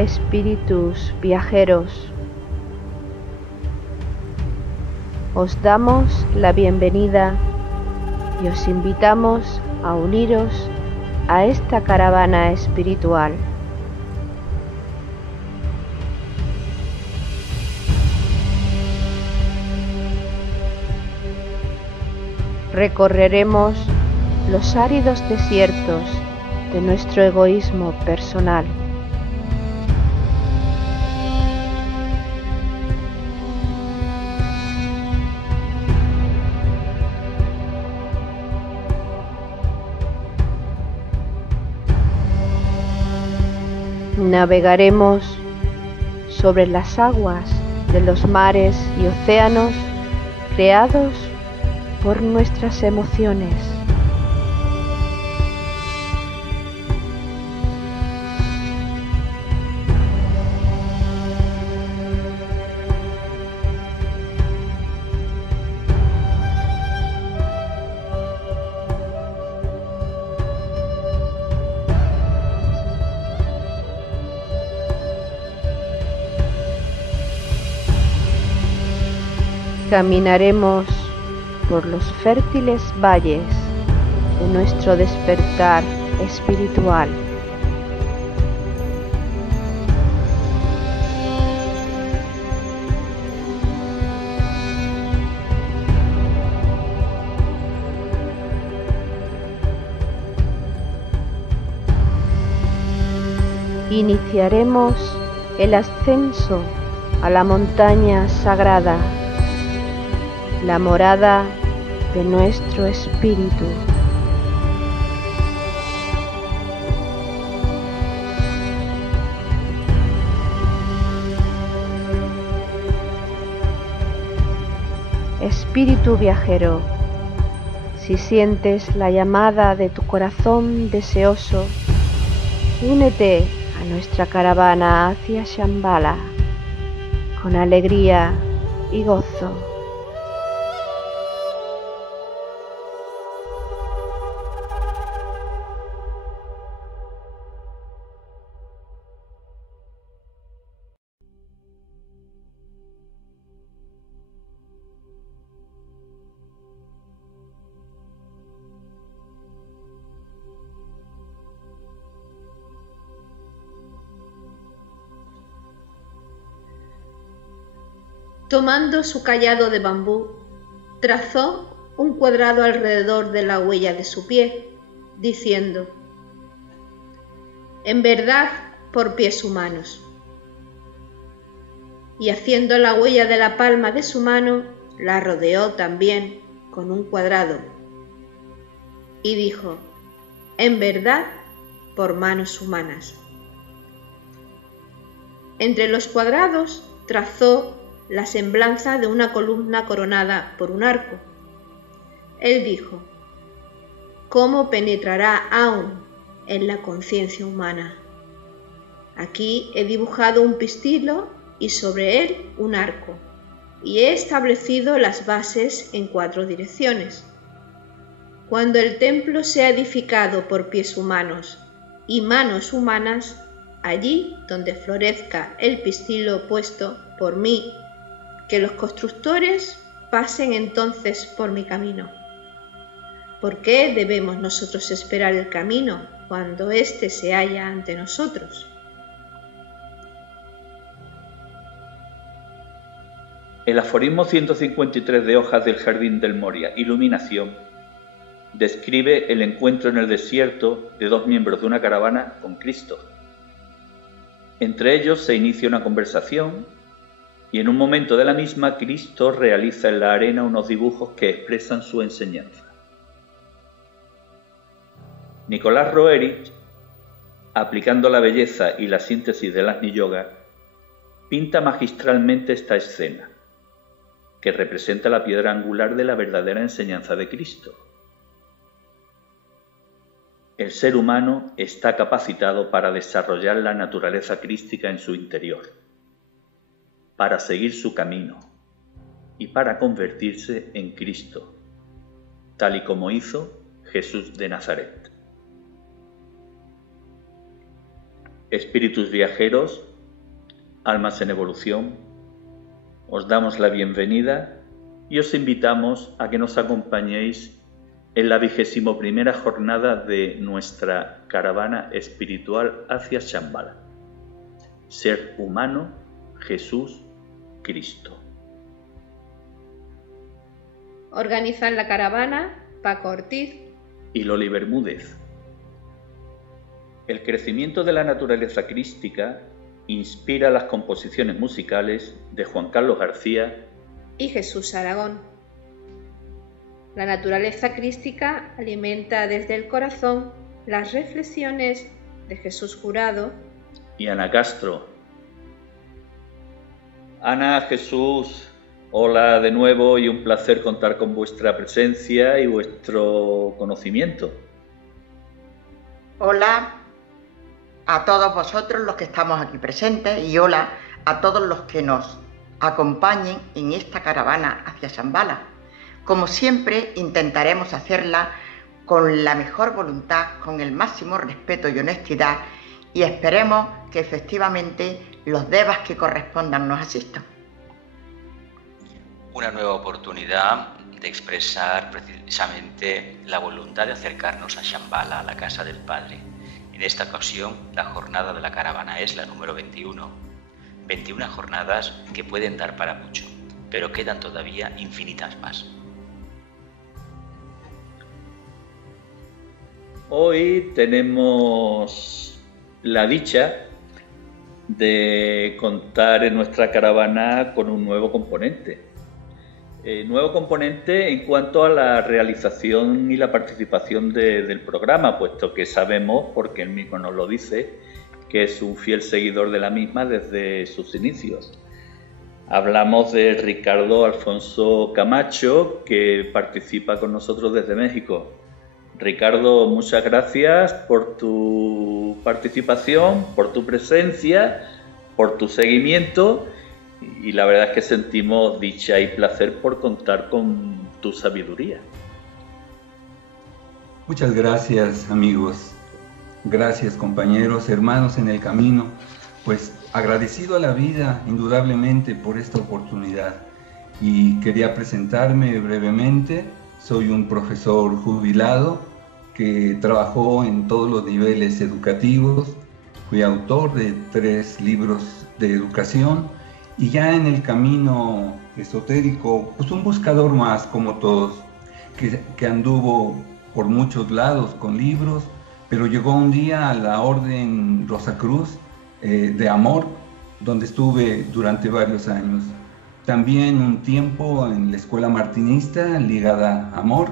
Espíritus viajeros, os damos la bienvenida y os invitamos a uniros a esta caravana espiritual. Recorreremos los áridos desiertos de nuestro egoísmo personal. Navegaremos sobre las aguas de los mares y océanos creados por nuestras emociones. Caminaremos por los fértiles valles de nuestro despertar espiritual. Iniciaremos el ascenso a la montaña sagrada, la morada de nuestro espíritu. Espíritu viajero, si sientes la llamada de tu corazón deseoso, únete a nuestra caravana hacia Shambhala con alegría y gozo. Tomando su cayado de bambú, trazó un cuadrado alrededor de la huella de su pie, diciendo: en verdad, por pies humanos. Y haciendo la huella de la palma de su mano, la rodeó también con un cuadrado. Y dijo: en verdad, por manos humanas. Entre los cuadrados trazó la semblanza de una columna coronada por un arco. Él dijo: ¿cómo penetrará aún en la conciencia humana? Aquí he dibujado un pistilo y sobre él un arco, y he establecido las bases en 4 direcciones. Cuando el templo sea edificado por pies humanos y manos humanas, allí donde florezca el pistilo puesto por mí, que los constructores pasen entonces por mi camino. ¿Por qué debemos nosotros esperar el camino cuando éste se halla ante nosotros? El aforismo 153 de Hojas del Jardín del Moria, Iluminación, describe el encuentro en el desierto de 2 miembros de una caravana con Cristo. Entre ellos se inicia una conversación y en un momento de la misma Cristo realiza en la arena unos dibujos que expresan su enseñanza. Nicolás Roerich, aplicando la belleza y la síntesis del Agni Yoga, pinta magistralmente esta escena, que representa la piedra angular de la verdadera enseñanza de Cristo. El ser humano está capacitado para desarrollar la naturaleza crística en su interior, para seguir su camino y para convertirse en Cristo, tal y como hizo Jesús de Nazaret. Espíritus viajeros, almas en evolución, os damos la bienvenida y os invitamos a que nos acompañéis en la 21ª jornada de nuestra caravana espiritual hacia Shambhala. Ser humano, Jesús, Cristo. Organizan la caravana Paco Ortiz y Loli Bermúdez. El crecimiento de la naturaleza crística inspira las composiciones musicales de Juan Carlos García y Jesús Aragón. La naturaleza crística alimenta desde el corazón las reflexiones de Jesús Jurado y Ana Castro. Ana, Jesús, hola de nuevo y un placer contar con vuestra presencia y vuestro conocimiento. Hola a todos vosotros los que estamos aquí presentes y hola a todos los que nos acompañen en esta caravana hacia Shambhala. Como siempre, intentaremos hacerla con la mejor voluntad, con el máximo respeto y honestidad, y esperemos que efectivamente los devas que correspondan nos asistan. Una nueva oportunidad de expresar precisamente la voluntad de acercarnos a Shambhala, a la casa del Padre. En esta ocasión, la jornada de la caravana es la número 21. 21 jornadas que pueden dar para mucho, pero quedan todavía infinitas más. Hoy tenemos la dicha de contar en nuestra caravana con un nuevo componente. Nuevo componente en cuanto a la realización y la participación del programa, puesto que sabemos, porque él mismo nos lo dice, que es un fiel seguidor de la misma desde sus inicios. Hablamos de Ricardo Alfonso Camacho, que participa con nosotros desde México. Ricardo, muchas gracias por tu participación, por tu presencia, por tu seguimiento, y la verdad es que sentimos dicha y placer por contar con tu sabiduría. Muchas gracias, amigos. Gracias, compañeros, hermanos en el camino. Pues agradecido a la vida, indudablemente, por esta oportunidad. Y quería presentarme brevemente. Soy un profesor jubilado que trabajó en todos los niveles educativos. Fui autor de 3 libros de educación. Y ya en el camino esotérico, pues un buscador más como todos, que anduvo por muchos lados con libros, pero llegó un día a la Orden Rosacruz de Amor, donde estuve durante varios años. También un tiempo en la Escuela Martinista ligada a Amor,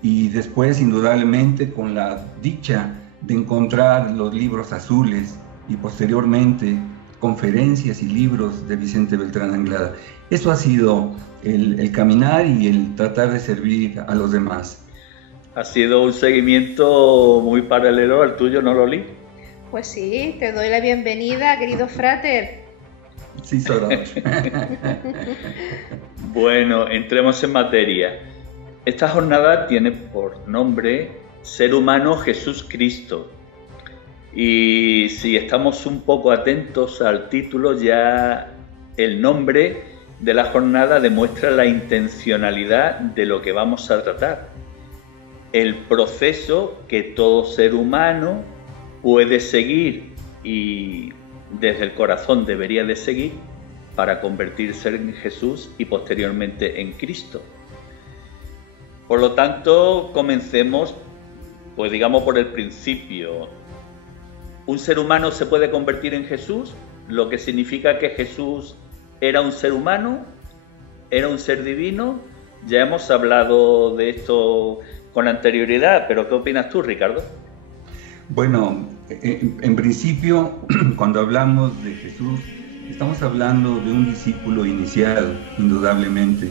y después indudablemente con la dicha de encontrar los libros azules y posteriormente conferencias y libros de Vicente Beltrán Anglada. Eso ha sido el caminar y el tratar de servir a los demás. Ha sido un seguimiento muy paralelo al tuyo, ¿no, Loli? Pues sí, te doy la bienvenida, querido frater. Sí, Sora. Bueno, entremos en materia. Esta jornada tiene por nombre Ser humano, Jesús, Cristo. Y si estamos un poco atentos al título, ya el nombre de la jornada demuestra la intencionalidad de lo que vamos a tratar. El proceso que todo ser humano puede seguir y desde el corazón debería de seguir para convertirse en Jesús y posteriormente en Cristo. Por lo tanto, comencemos, pues digamos, por el principio. ¿Un ser humano se puede convertir en Jesús? Lo que significa que Jesús era un ser humano, era un ser divino. Ya hemos hablado de esto con anterioridad, pero ¿qué opinas tú, Ricardo? Bueno, en principio, cuando hablamos de Jesús, estamos hablando de un discípulo iniciado, indudablemente.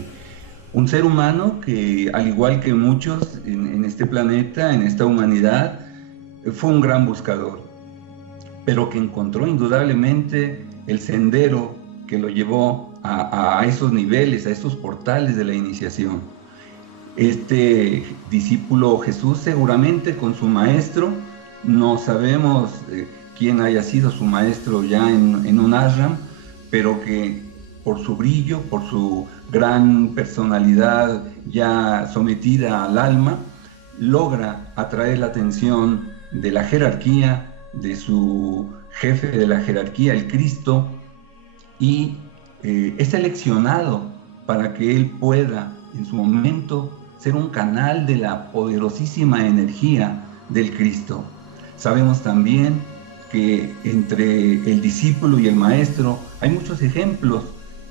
Un ser humano que, al igual que muchos en este planeta, en esta humanidad, fue un gran buscador, pero que encontró indudablemente el sendero que lo llevó a esos niveles, a esos portales de la iniciación. Este discípulo Jesús, seguramente con su maestro, no sabemos quién haya sido su maestro ya en un ashram, pero que por su brillo, por su gran personalidad ya sometida al alma, logra atraer la atención de la jerarquía, de su jefe de la jerarquía, el Cristo, y es seleccionado para que él pueda en su momento ser un canal de la poderosísima energía del Cristo. Sabemos también que entre el discípulo y el maestro hay muchos ejemplos,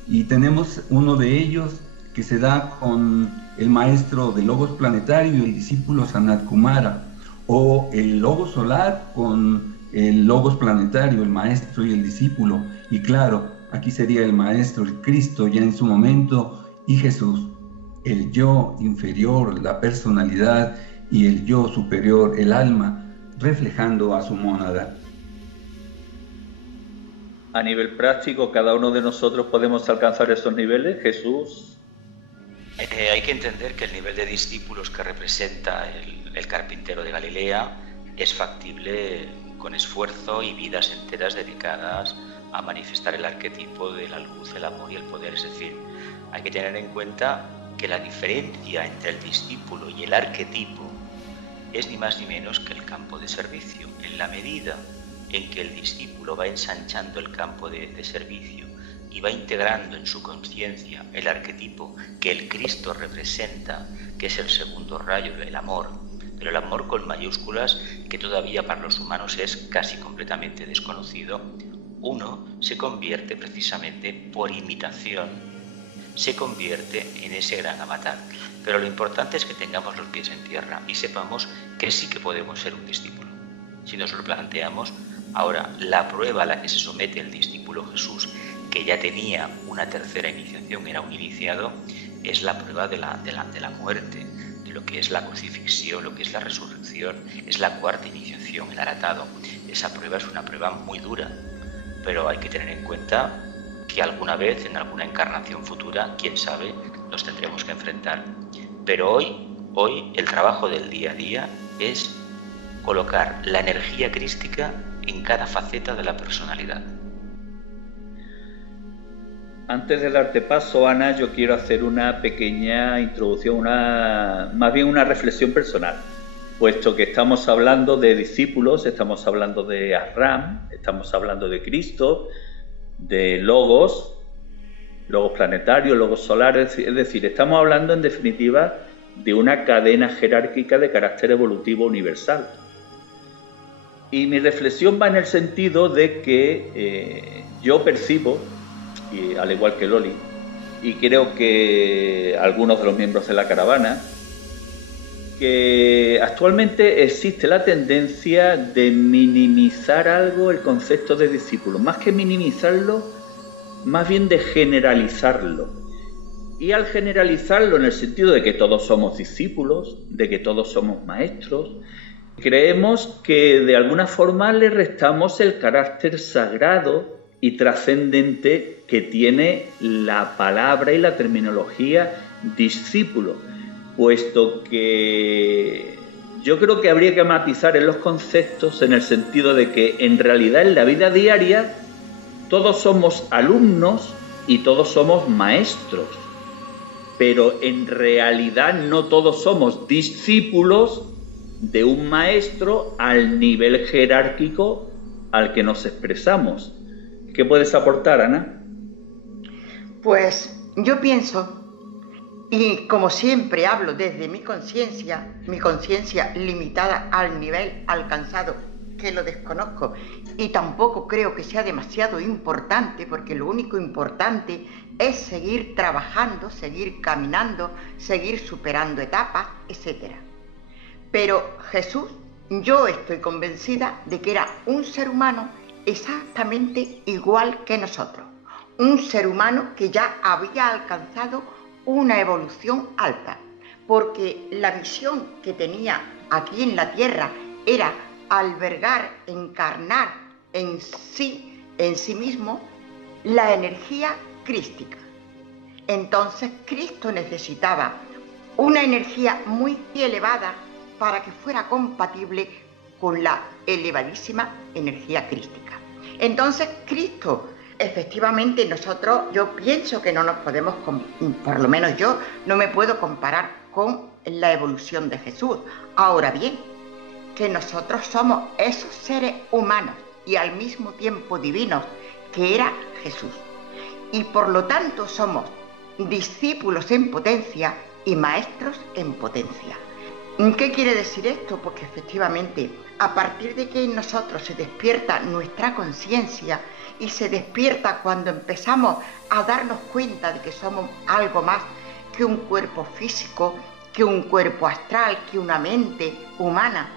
y tenemos uno de ellos que se da con el maestro de Logos Planetario y el discípulo Sanat Kumara, o el Logos Solar con el Logos Planetario, el maestro y el discípulo. Y claro, aquí sería el maestro, el Cristo ya en su momento, y Jesús, el yo inferior, la personalidad, y el yo superior, el alma, reflejando a su mónada. A nivel práctico, cada uno de nosotros podemos alcanzar esos niveles, Jesús. Hay que entender que el nivel de discípulos que representa el carpintero de Galilea es factible con esfuerzo y vidas enteras dedicadas a manifestar el arquetipo de la luz, el amor y el poder. Es decir, hay que tener en cuenta que la diferencia entre el discípulo y el arquetipo es ni más ni menos que el campo de servicio. En la medida en que el discípulo va ensanchando el campo de servicio y va integrando en su conciencia el arquetipo que el Cristo representa, que es el segundo rayo del amor, pero el amor con mayúsculas, que todavía para los humanos es casi completamente desconocido, uno se convierte precisamente por imitación, se convierte en ese gran avatar. Pero lo importante es que tengamos los pies en tierra y sepamos que sí que podemos ser un discípulo. Si nos lo planteamos, ahora la prueba a la que se somete el discípulo Jesús, que ya tenía una tercera iniciación, era un iniciado, es la prueba de la muerte, de lo que es la crucifixión, lo que es la resurrección, es la cuarta iniciación, el aratado. Esa prueba es una prueba muy dura, pero hay que tener en cuenta que alguna vez, en alguna encarnación futura, quién sabe, nos tendremos que enfrentar. Pero hoy el trabajo del día a día es colocar la energía crística en cada faceta de la personalidad. Antes de darte paso, Ana, yo quiero hacer una pequeña introducción, más bien una reflexión personal, puesto que estamos hablando de discípulos, estamos hablando de Ahram, estamos hablando de Cristo, de logos planetarios, logos solares, es decir, estamos hablando en definitiva de una cadena jerárquica de carácter evolutivo universal. Y mi reflexión va en el sentido de que yo percibo, y al igual que Loli, y creo que algunos de los miembros de la caravana, que actualmente existe la tendencia de minimizar algo, el concepto de discípulo, más que minimizarlo, más bien de generalizarlo. Y al generalizarlo en el sentido de que todos somos discípulos, de que todos somos maestros, creemos que de alguna forma le restamos el carácter sagrado y trascendente que tiene la palabra y la terminología discípulo, puesto que yo creo que habría que matizar en los conceptos en el sentido de que en realidad en la vida diaria todos somos alumnos y todos somos maestros, pero en realidad no todos somos discípulos de un maestro al nivel jerárquico al que nos expresamos. ¿Qué puedes aportar, Ana? Pues yo pienso, y como siempre hablo desde mi conciencia limitada al nivel alcanzado, que lo desconozco, y tampoco creo que sea demasiado importante, porque lo único importante es seguir trabajando, seguir caminando, seguir superando etapas, etc. Pero Jesús, yo estoy convencida de que era un ser humano exactamente igual que nosotros, un ser humano que ya había alcanzado una evolución alta, porque la visión que tenía aquí en la tierra era albergar, encarnar en sí mismo la energía crística. Entonces Cristo necesitaba una energía muy elevada para que fuera compatible con la elevadísima energía crística. Entonces Cristo efectivamente yo pienso que no nos podemos, por lo menos yo, no me puedo comparar con la evolución de Jesús. Ahora bien, que nosotros somos esos seres humanos y al mismo tiempo divinos que era Jesús. Y por lo tanto somos discípulos en potencia y maestros en potencia. ¿Qué quiere decir esto? Porque efectivamente, a partir de que en nosotros se despierta nuestra conciencia y se despierta cuando empezamos a darnos cuenta de que somos algo más que un cuerpo físico, que un cuerpo astral, que una mente humana,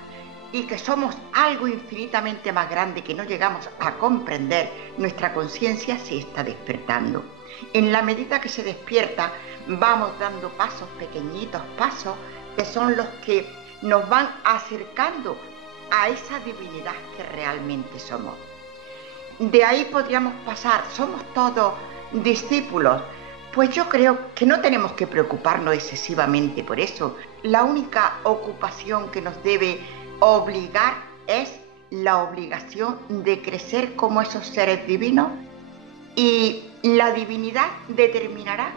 y que somos algo infinitamente más grande que no llegamos a comprender, nuestra conciencia se está despertando. En la medida que se despierta, vamos dando pasos, pequeñitos pasos, que son los que nos van acercando a esa divinidad que realmente somos. De ahí podríamos pasar, somos todos discípulos. Pues yo creo que no tenemos que preocuparnos excesivamente por eso. La única ocupación que nos debe obligar es la obligación de crecer como esos seres divinos, y la divinidad determinará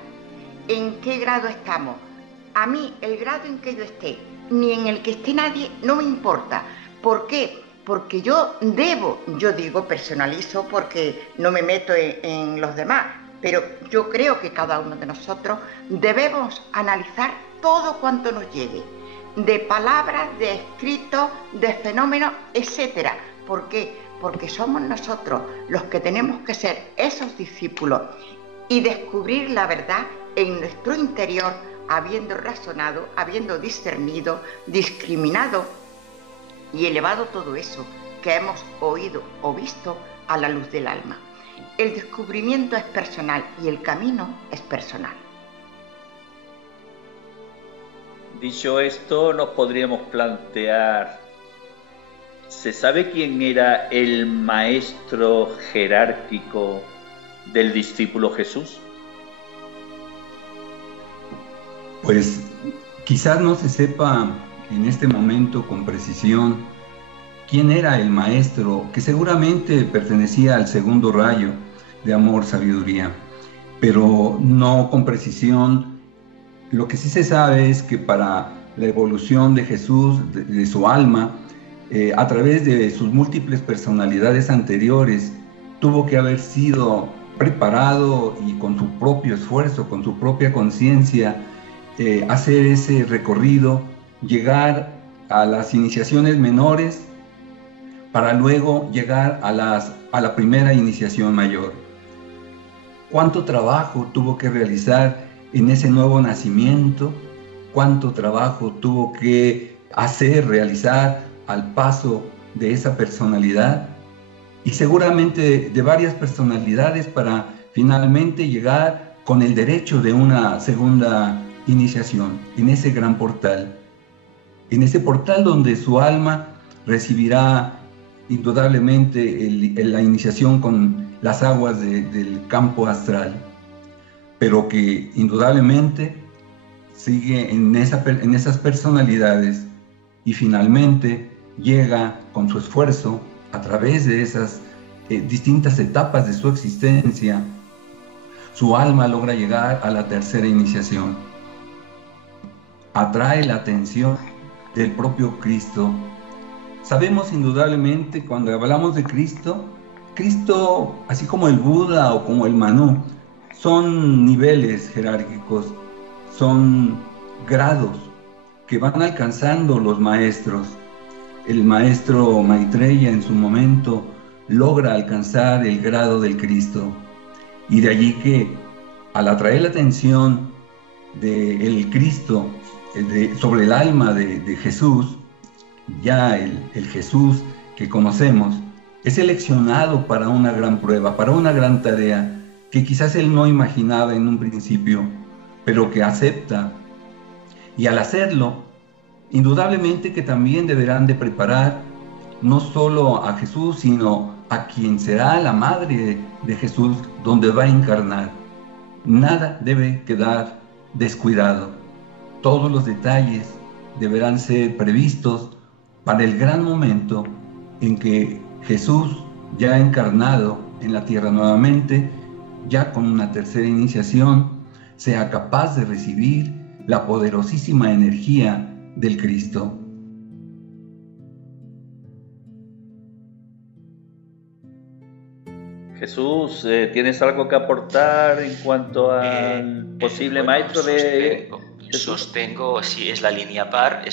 en qué grado estamos. A mí el grado en que yo esté, ni en el que esté nadie, no me importa. ¿Por qué? Porque yo digo, personalizo porque no me meto en los demás, pero yo creo que cada uno de nosotros debemos analizar todo cuanto nos llegue, de palabras, de escritos, de fenómenos, etc. ¿Por qué? Porque somos nosotros los que tenemos que ser esos discípulos y descubrir la verdad en nuestro interior, habiendo razonado, habiendo discernido, discriminado y elevado todo eso que hemos oído o visto a la luz del alma. El descubrimiento es personal y el camino es personal. Dicho esto, nos podríamos plantear, ¿se sabe quién era el maestro jerárquico del discípulo Jesús? Pues quizás no se sepa en este momento con precisión quién era el maestro, que seguramente pertenecía al segundo rayo de amor, sabiduría, pero no con precisión. Lo que sí se sabe es que para la evolución de Jesús, de su alma, a través de sus múltiples personalidades anteriores, tuvo que haber sido preparado y con su propio esfuerzo, con su propia conciencia, hacer ese recorrido, llegar a las iniciaciones menores para luego llegar a la primera iniciación mayor. ¿Cuánto trabajo tuvo que realizar en ese nuevo nacimiento? ¿Cuánto trabajo tuvo que realizar al paso de esa personalidad? Y seguramente de varias personalidades para finalmente llegar con el derecho de una segunda iniciación, en ese gran portal. En ese portal donde su alma recibirá indudablemente la iniciación con las aguas del campo astral, pero que indudablemente sigue en esas personalidades y finalmente llega con su esfuerzo a través de esas distintas etapas de su existencia. Su alma logra llegar a la tercera iniciación. Atrae la atención del propio Cristo. Sabemos indudablemente cuando hablamos de Cristo, así como el Buda o como el Manú, son niveles jerárquicos, son grados que van alcanzando los maestros. El maestro Maitreya en su momento logra alcanzar el grado del Cristo, y de allí que al atraer la atención del Cristo sobre el alma de Jesús, ya el Jesús que conocemos es seleccionado para una gran prueba, para una gran tarea que quizás él no imaginaba en un principio, pero que acepta. Y al hacerlo, indudablemente que también deberán de preparar no solo a Jesús, sino a quien será la madre de Jesús, donde va a encarnar. Nada debe quedar descuidado. Todos los detalles deberán ser previstos para el gran momento en que Jesús, ya encarnado, en la tierra nuevamente, ya con una tercera iniciación, sea capaz de recibir la poderosísima energía del Cristo. Jesús, ¿tienes algo que aportar en cuanto al posible maestro de Jesús? Sostengo, sí, es la línea par.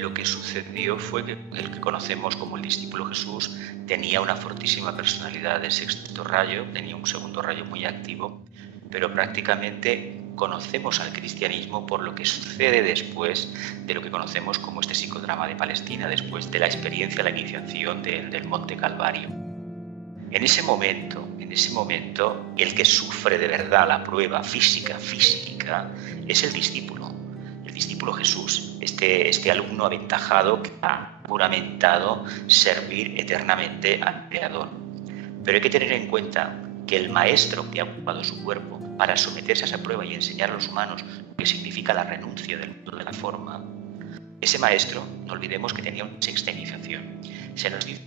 Lo que sucedió fue que el que conocemos como el discípulo Jesús tenía una fortísima personalidad de sexto rayo, tenía un segundo rayo muy activo, pero prácticamente conocemos al cristianismo por lo que sucede después de lo que conocemos como este psicodrama de Palestina, después de la experiencia, la iniciación del Monte Calvario. En ese momento, el que sufre de verdad la prueba física, es el discípulo Jesús, este alumno aventajado que ha juramentado servir eternamente al Creador. Pero hay que tener en cuenta que el maestro que ha ocupado su cuerpo para someterse a esa prueba y enseñar a los humanos lo que significa la renuncia del mundo de la forma, ese maestro, no olvidemos que tenía una sexta iniciación. Se nos dice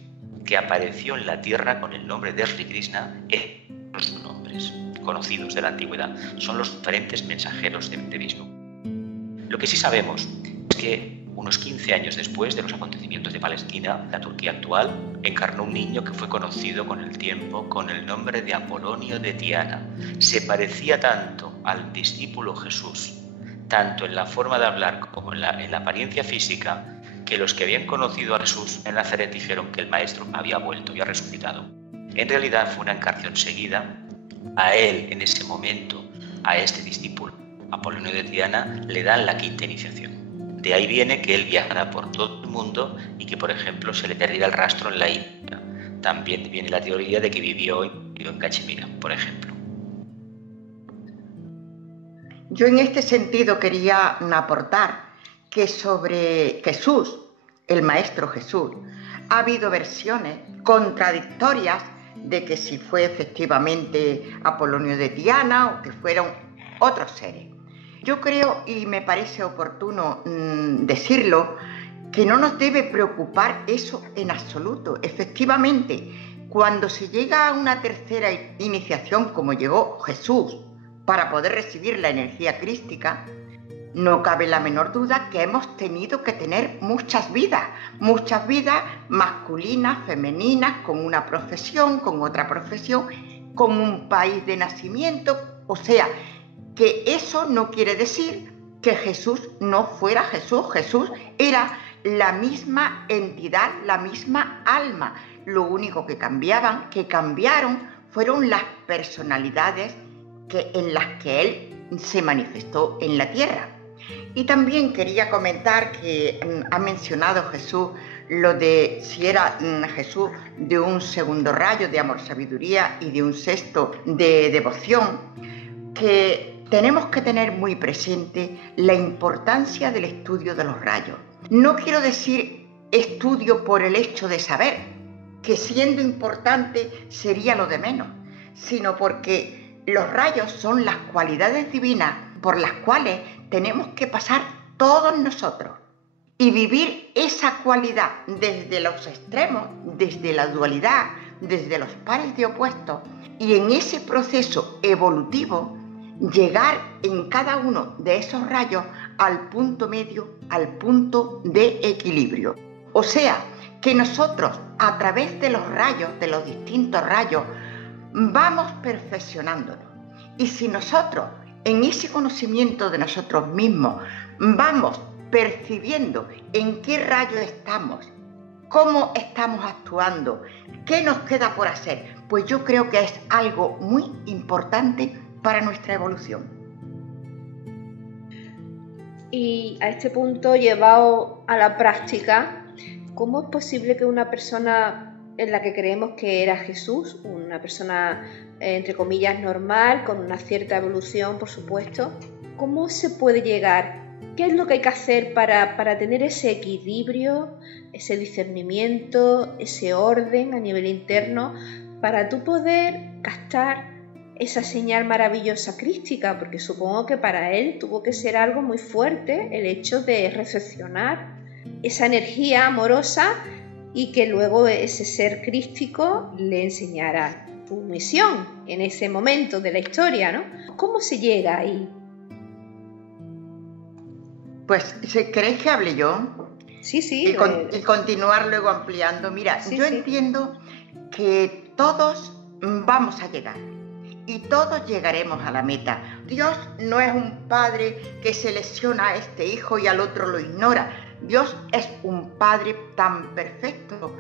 que apareció en la tierra con el nombre de Sri Krishna en los nombres conocidos de la antigüedad. Son los diferentes mensajeros de Vishnu. Lo que sí sabemos es que unos 15 años después de los acontecimientos de Palestina, la Turquía actual, encarnó un niño que fue conocido con el tiempo con el nombre de Apolonio de Tiana. Se parecía tanto al discípulo Jesús, tanto en la forma de hablar como en la apariencia física, que los que habían conocido a Jesús en Nazaret dijeron que el Maestro había vuelto y ha resucitado. En realidad fue una encarnación seguida. A él, en ese momento, a este discípulo, Apolonio de Tiana, le dan la quinta iniciación. De ahí viene que él viajará por todo el mundo y que, por ejemplo, se le perderá el rastro en la India. También viene la teoría de que vivió en Cachemira, por ejemplo. Yo en este sentido quería aportar que sobre Jesús, el Maestro Jesús, ha habido versiones contradictorias de que si fue efectivamente Apolonio de Tiana o que fueron otros seres. Yo creo, y me parece oportuno decirlo, que no nos debe preocupar eso en absoluto. Efectivamente, cuando se llega a una tercera iniciación, como llegó Jesús, para poder recibir la energía crística, no cabe la menor duda que hemos tenido que tener muchas vidas masculinas, femeninas, con una profesión, con otra profesión, con un país de nacimiento. O sea, que eso no quiere decir que Jesús no fuera Jesús. Jesús era la misma entidad, la misma alma. Lo único que cambiaron fueron las personalidades en las que él se manifestó en la tierra. Y también quería comentar que ha mencionado Jesús lo de si era Jesús de un segundo rayo de amor, sabiduría y de un sexto de devoción, que tenemos que tener muy presente la importancia del estudio de los rayos. No quiero decir estudio por el hecho de saber, que siendo importante sería lo de menos, sino porque los rayos son las cualidades divinas por las cuales tenemos que pasar todos nosotros y vivir esa cualidad desde los extremos, desde la dualidad, desde los pares de opuestos, y en ese proceso evolutivo llegar en cada uno de esos rayos al punto medio, al punto de equilibrio. O sea, que nosotros a través de los rayos, de los distintos rayos, vamos perfeccionándonos. Y si nosotros en ese conocimiento de nosotros mismos vamos percibiendo en qué rayo estamos, cómo estamos actuando, qué nos queda por hacer, pues yo creo que es algo muy importante para nuestra evolución. Y a este punto, llevado a la práctica, ¿cómo es posible que una persona en la que creemos que era Jesús, una persona entre comillas normal, con una cierta evolución, por supuesto, cómo se puede llegar? ¿Qué es lo que hay que hacer para tener ese equilibrio, ese discernimiento, ese orden a nivel interno, para tú poder captar esa señal maravillosa crística? Porque supongo que para él tuvo que ser algo muy fuerte el hecho de recepcionar esa energía amorosa y que luego ese ser crístico le enseñara tu misión en ese momento de la historia, ¿no? ¿Cómo se llega ahí? Pues, ¿queréis que hable yo? Sí, sí. Y continuar luego ampliando. Mira, sí, yo sí. entiendo que todos vamos a llegar y todos llegaremos a la meta. Dios no es un padre que selecciona a este hijo y al otro lo ignora. Dios es un padre tan perfecto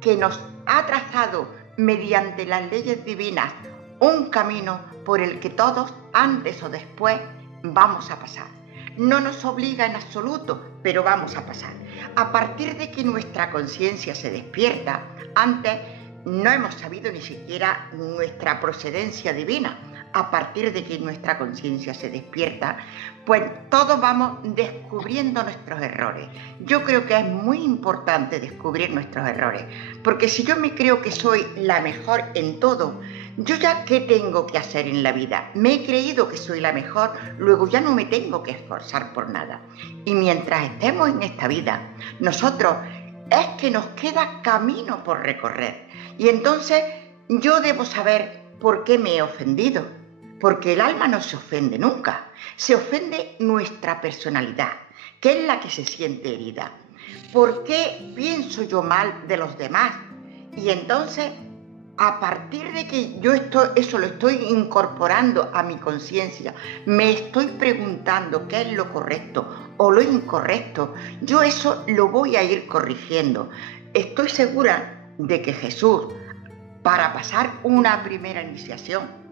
que nos ha trazado mediante las leyes divinas un camino por el que todos, antes o después, vamos a pasar. No nos obliga en absoluto, pero vamos a pasar. A partir de que nuestra conciencia se despierta, antes no hemos sabido ni siquiera nuestra procedencia divina. A partir de que nuestra conciencia se despierta, pues todos vamos descubriendo nuestros errores. Yo creo que es muy importante descubrir nuestros errores, porque si yo me creo que soy la mejor en todo, yo ya ¿qué tengo que hacer en la vida? Me he creído que soy la mejor, luego ya no me tengo que esforzar por nada. Y mientras estemos en esta vida, nosotros es que nos queda camino por recorrer. Y entonces yo debo saber por qué me he ofendido. Porque el alma no se ofende nunca. Se ofende nuestra personalidad, que es la que se siente herida. ¿Por qué pienso yo mal de los demás? Y entonces, a partir de que yo eso lo estoy incorporando a mi conciencia, me estoy preguntando qué es lo correcto o lo incorrecto, yo eso lo voy a ir corrigiendo. Estoy segura de que Jesús, para pasar una primera iniciación,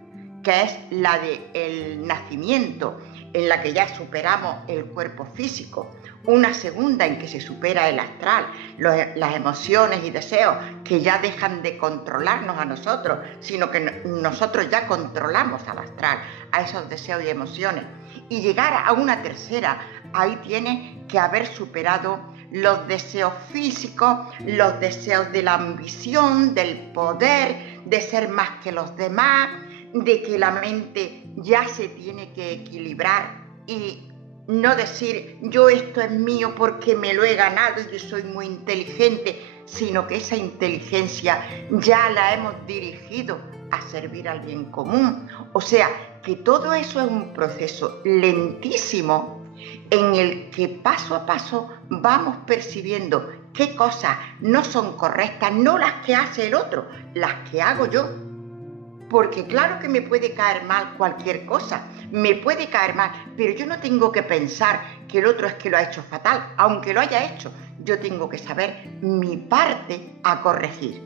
que es la del nacimiento, en la que ya superamos el cuerpo físico, una segunda en que se supera el astral, las emociones y deseos que ya dejan de controlarnos a nosotros, sino que nosotros ya controlamos al astral, a esos deseos y emociones, y llegar a una tercera, ahí tiene que haber superado los deseos físicos, los deseos de la ambición, del poder, de ser más que los demás, de que la mente ya se tiene que equilibrar y no decir yo esto es mío porque me lo he ganado y yo soy muy inteligente, sino que esa inteligencia ya la hemos dirigido a servir al bien común. O sea, que todo eso es un proceso lentísimo en el que paso a paso vamos percibiendo qué cosas no son correctas, no las que hace el otro, las que hago yo. Porque claro que me puede caer mal cualquier cosa, me puede caer mal, pero yo no tengo que pensar que el otro es que lo ha hecho fatal, aunque lo haya hecho. Yo tengo que saber mi parte a corregir.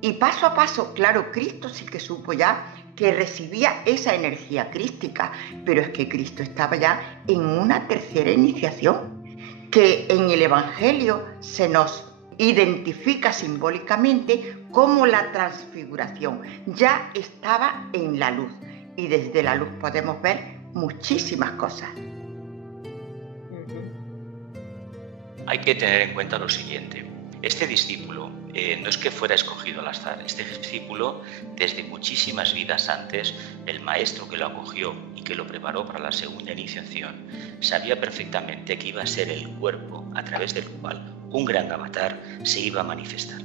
Y paso a paso, claro, Cristo sí que supo ya que recibía esa energía crística, pero es que Cristo estaba ya en una tercera iniciación, que en el Evangelio se nos identifica simbólicamente como la transfiguración. Ya estaba en la luz y desde la luz podemos ver muchísimas cosas. Hay que tener en cuenta lo siguiente. Este discípulo no es que fuera escogido al azar. Este discípulo, desde muchísimas vidas antes, el maestro que lo acogió y que lo preparó para la segunda iniciación, sabía perfectamente que iba a ser el cuerpo a través del cual un gran avatar se iba a manifestar.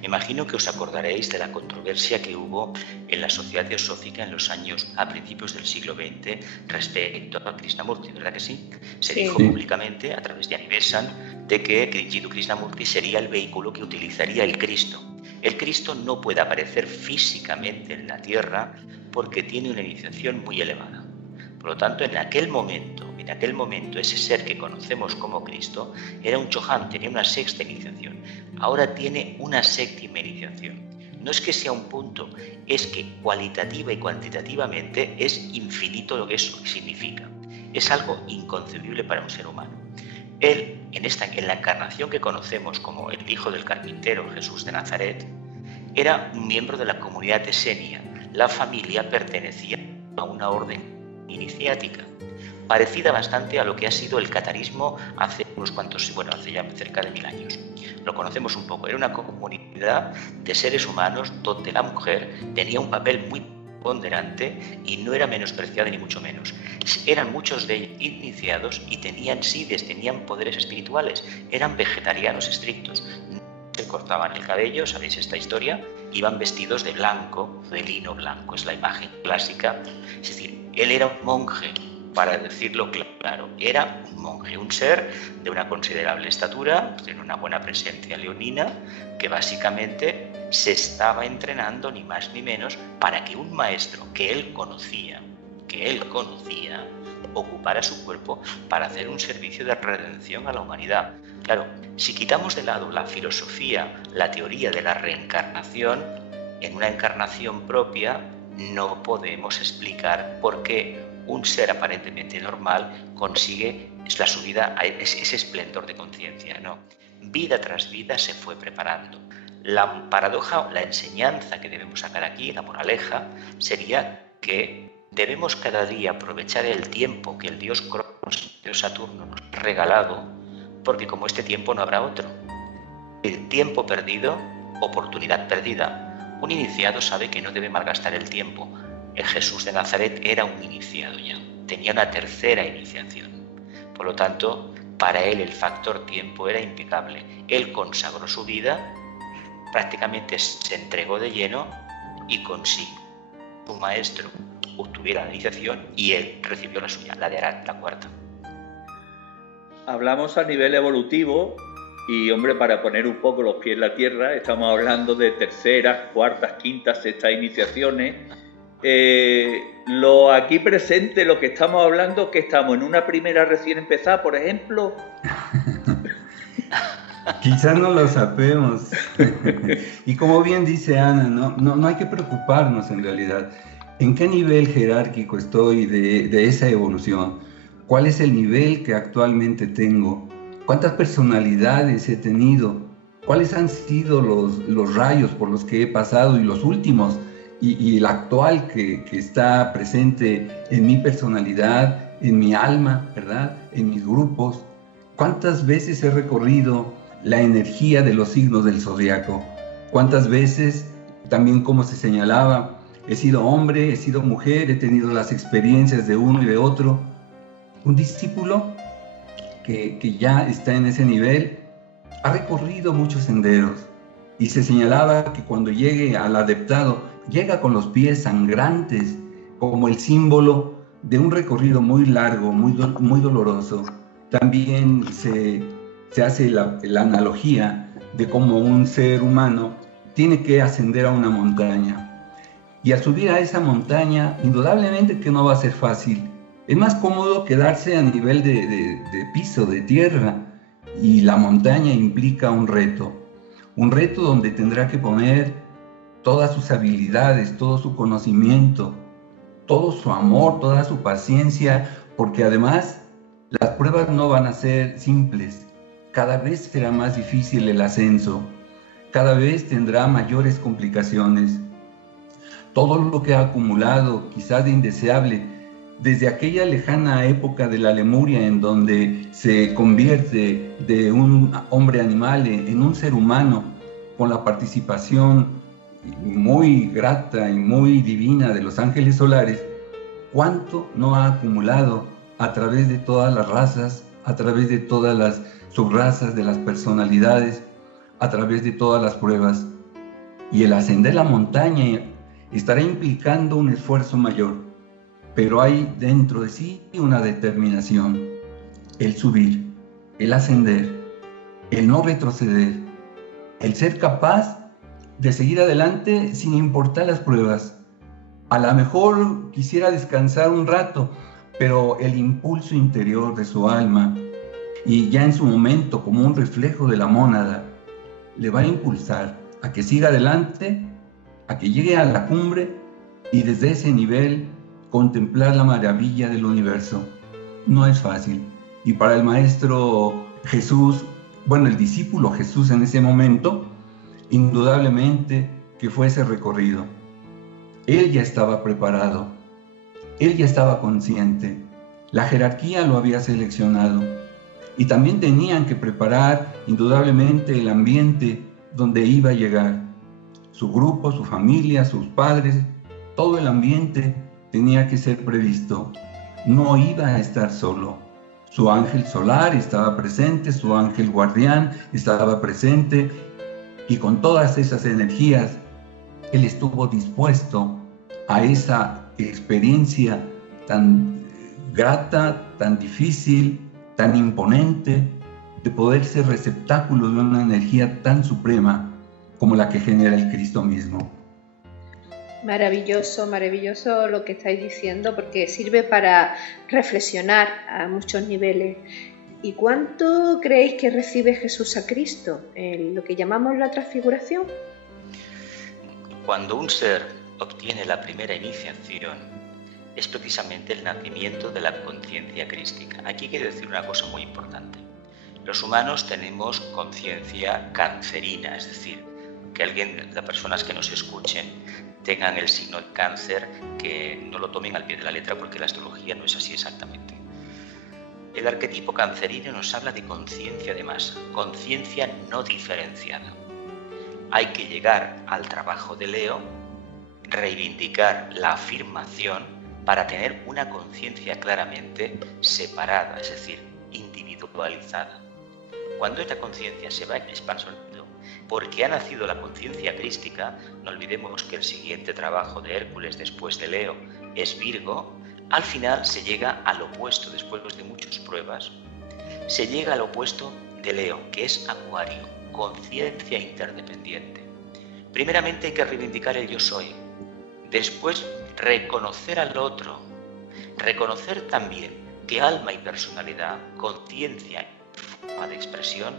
Me imagino que os acordaréis de la controversia que hubo en la sociedad teosófica en los años a principios del siglo XX respecto a Krishnamurti, ¿verdad que sí? Se dijo públicamente a través de Animesan de que Jiddu Krishnamurti sería el vehículo que utilizaría el Cristo. El Cristo no puede aparecer físicamente en la Tierra porque tiene una iniciación muy elevada. Por lo tanto, en aquel momento ese ser que conocemos como Cristo era un Chohan, tenía una sexta iniciación. Ahora tiene una séptima iniciación. No es que sea un punto, es que cualitativa y cuantitativamente es infinito lo que eso significa. Es algo inconcebible para un ser humano. Él, en la encarnación que conocemos como el hijo del carpintero, Jesús de Nazaret, era un miembro de la comunidad esenia. La familia pertenecía a una orden iniciática, parecida bastante a lo que ha sido el catarismo hace ya cerca de 1000 años. Lo conocemos un poco. Era una comunidad de seres humanos donde la mujer tenía un papel muy ponderante y no era menospreciada ni mucho menos. Eran muchos de ellos iniciados y tenían poderes espirituales. Eran vegetarianos estrictos. Se cortaban el cabello, sabéis esta historia, iban vestidos de blanco, de lino blanco, es la imagen clásica. Es decir, él era un monje, para decirlo claro, era un monje, un ser de una considerable estatura, de una buena presencia leonina, que básicamente se estaba entrenando ni más ni menos para que un maestro que él conocía, ocupara su cuerpo para hacer un servicio de redención a la humanidad. Claro, si quitamos de lado la filosofía, la teoría de la reencarnación, en una encarnación propia no podemos explicar por qué un ser aparentemente normal consigue la subida a ese esplendor de conciencia, ¿no? Vida tras vida se fue preparando. La paradoja, la enseñanza que debemos sacar aquí, la moraleja, sería que debemos cada día aprovechar el tiempo que el dios Cronos, el dios Saturno, nos ha regalado, porque como este tiempo no habrá otro. El tiempo perdido, oportunidad perdida. Un iniciado sabe que no debe malgastar el tiempo. El Jesús de Nazaret era un iniciado ya, tenía una tercera iniciación. Por lo tanto, para él el factor tiempo era impecable. Él consagró su vida, prácticamente se entregó de lleno y consiguió que su maestro obtuviera la iniciación y él recibió la suya, la de Arán, la cuarta. Hablamos a nivel evolutivo y, hombre, para poner un poco los pies en la tierra, estamos hablando de terceras, cuartas, quintas, sextas iniciaciones. Lo aquí presente, lo que estamos hablando, que estamos en una primera recién empezada, por ejemplo. Quizás no lo sabemos. Y como bien dice Ana, no hay que preocuparnos en realidad. ¿En qué nivel jerárquico estoy de esa evolución? ¿Cuál es el nivel que actualmente tengo? ¿Cuántas personalidades he tenido? ¿Cuáles han sido los rayos por los que he pasado y los últimos? Y el actual que está presente en mi personalidad, en mi alma, ¿verdad? En mis grupos. ¿Cuántas veces he recorrido la energía de los signos del zodiaco? ¿Cuántas veces, también como se señalaba, he sido hombre, he sido mujer, he tenido las experiencias de uno y de otro? Un discípulo que ya está en ese nivel ha recorrido muchos senderos y se señalaba que cuando llegue al adeptado, llega con los pies sangrantes como el símbolo de un recorrido muy largo, muy doloroso. También se hace la analogía de cómo un ser humano tiene que ascender a una montaña. Y al subir a esa montaña, indudablemente que no va a ser fácil. Es más cómodo quedarse a nivel de piso, de tierra, y la montaña implica un reto donde tendrá que poner todas sus habilidades, todo su conocimiento, todo su amor, toda su paciencia, porque además las pruebas no van a ser simples. Cada vez será más difícil el ascenso, cada vez tendrá mayores complicaciones. Todo lo que ha acumulado, quizás de indeseable, desde aquella lejana época de la Lemuria en donde se convierte de un hombre animal en un ser humano, con la participación muy grata y muy divina de los ángeles solares, cuánto no ha acumulado a través de todas las razas, a través de todas las subrazas, de las personalidades, a través de todas las pruebas. Y el ascender la montaña estará implicando un esfuerzo mayor, pero hay dentro de sí una determinación, el subir, el ascender, el no retroceder, el ser capaz de seguir adelante sin importar las pruebas. A lo mejor quisiera descansar un rato, pero el impulso interior de su alma, y ya en su momento como un reflejo de la mónada, le va a impulsar a que siga adelante, a que llegue a la cumbre y desde ese nivel contemplar la maravilla del universo. No es fácil. Y para el maestro Jesús, bueno, el discípulo Jesús en ese momento, indudablemente que fue ese recorrido. Él ya estaba preparado, él ya estaba consciente, la jerarquía lo había seleccionado y también tenían que preparar indudablemente el ambiente donde iba a llegar. Su grupo, su familia, sus padres, todo el ambiente tenía que ser previsto. No iba a estar solo. Su ángel solar estaba presente, su ángel guardián estaba presente, y con todas esas energías él estuvo dispuesto a esa experiencia tan grata, tan difícil, tan imponente, de poder ser receptáculo de una energía tan suprema como la que genera el Cristo mismo. Maravilloso, maravilloso lo que estáis diciendo, porque sirve para reflexionar a muchos niveles. ¿Y cuánto creéis que recibe Jesús a Cristo en lo que llamamos la transfiguración? Cuando un ser obtiene la primera iniciación, es precisamente el nacimiento de la conciencia crística. Aquí quiero decir una cosa muy importante. Los humanos tenemos conciencia cancerina, es decir, que las personas que nos escuchen tengan el signo de cáncer, que no lo tomen al pie de la letra, porque la astrología no es así exactamente. El arquetipo cancerino nos habla de conciencia de masa, conciencia no diferenciada. Hay que llegar al trabajo de Leo, reivindicar la afirmación para tener una conciencia claramente separada, es decir, individualizada. Cuando esta conciencia se va expansionando, porque ha nacido la conciencia crística, no olvidemos que el siguiente trabajo de Hércules después de Leo es Virgo, al final se llega al opuesto, después de muchas pruebas, se llega al opuesto de Leo, que es Acuario, conciencia interdependiente. Primeramente hay que reivindicar el yo soy, después reconocer al otro, reconocer también que alma y personalidad, conciencia y forma de expresión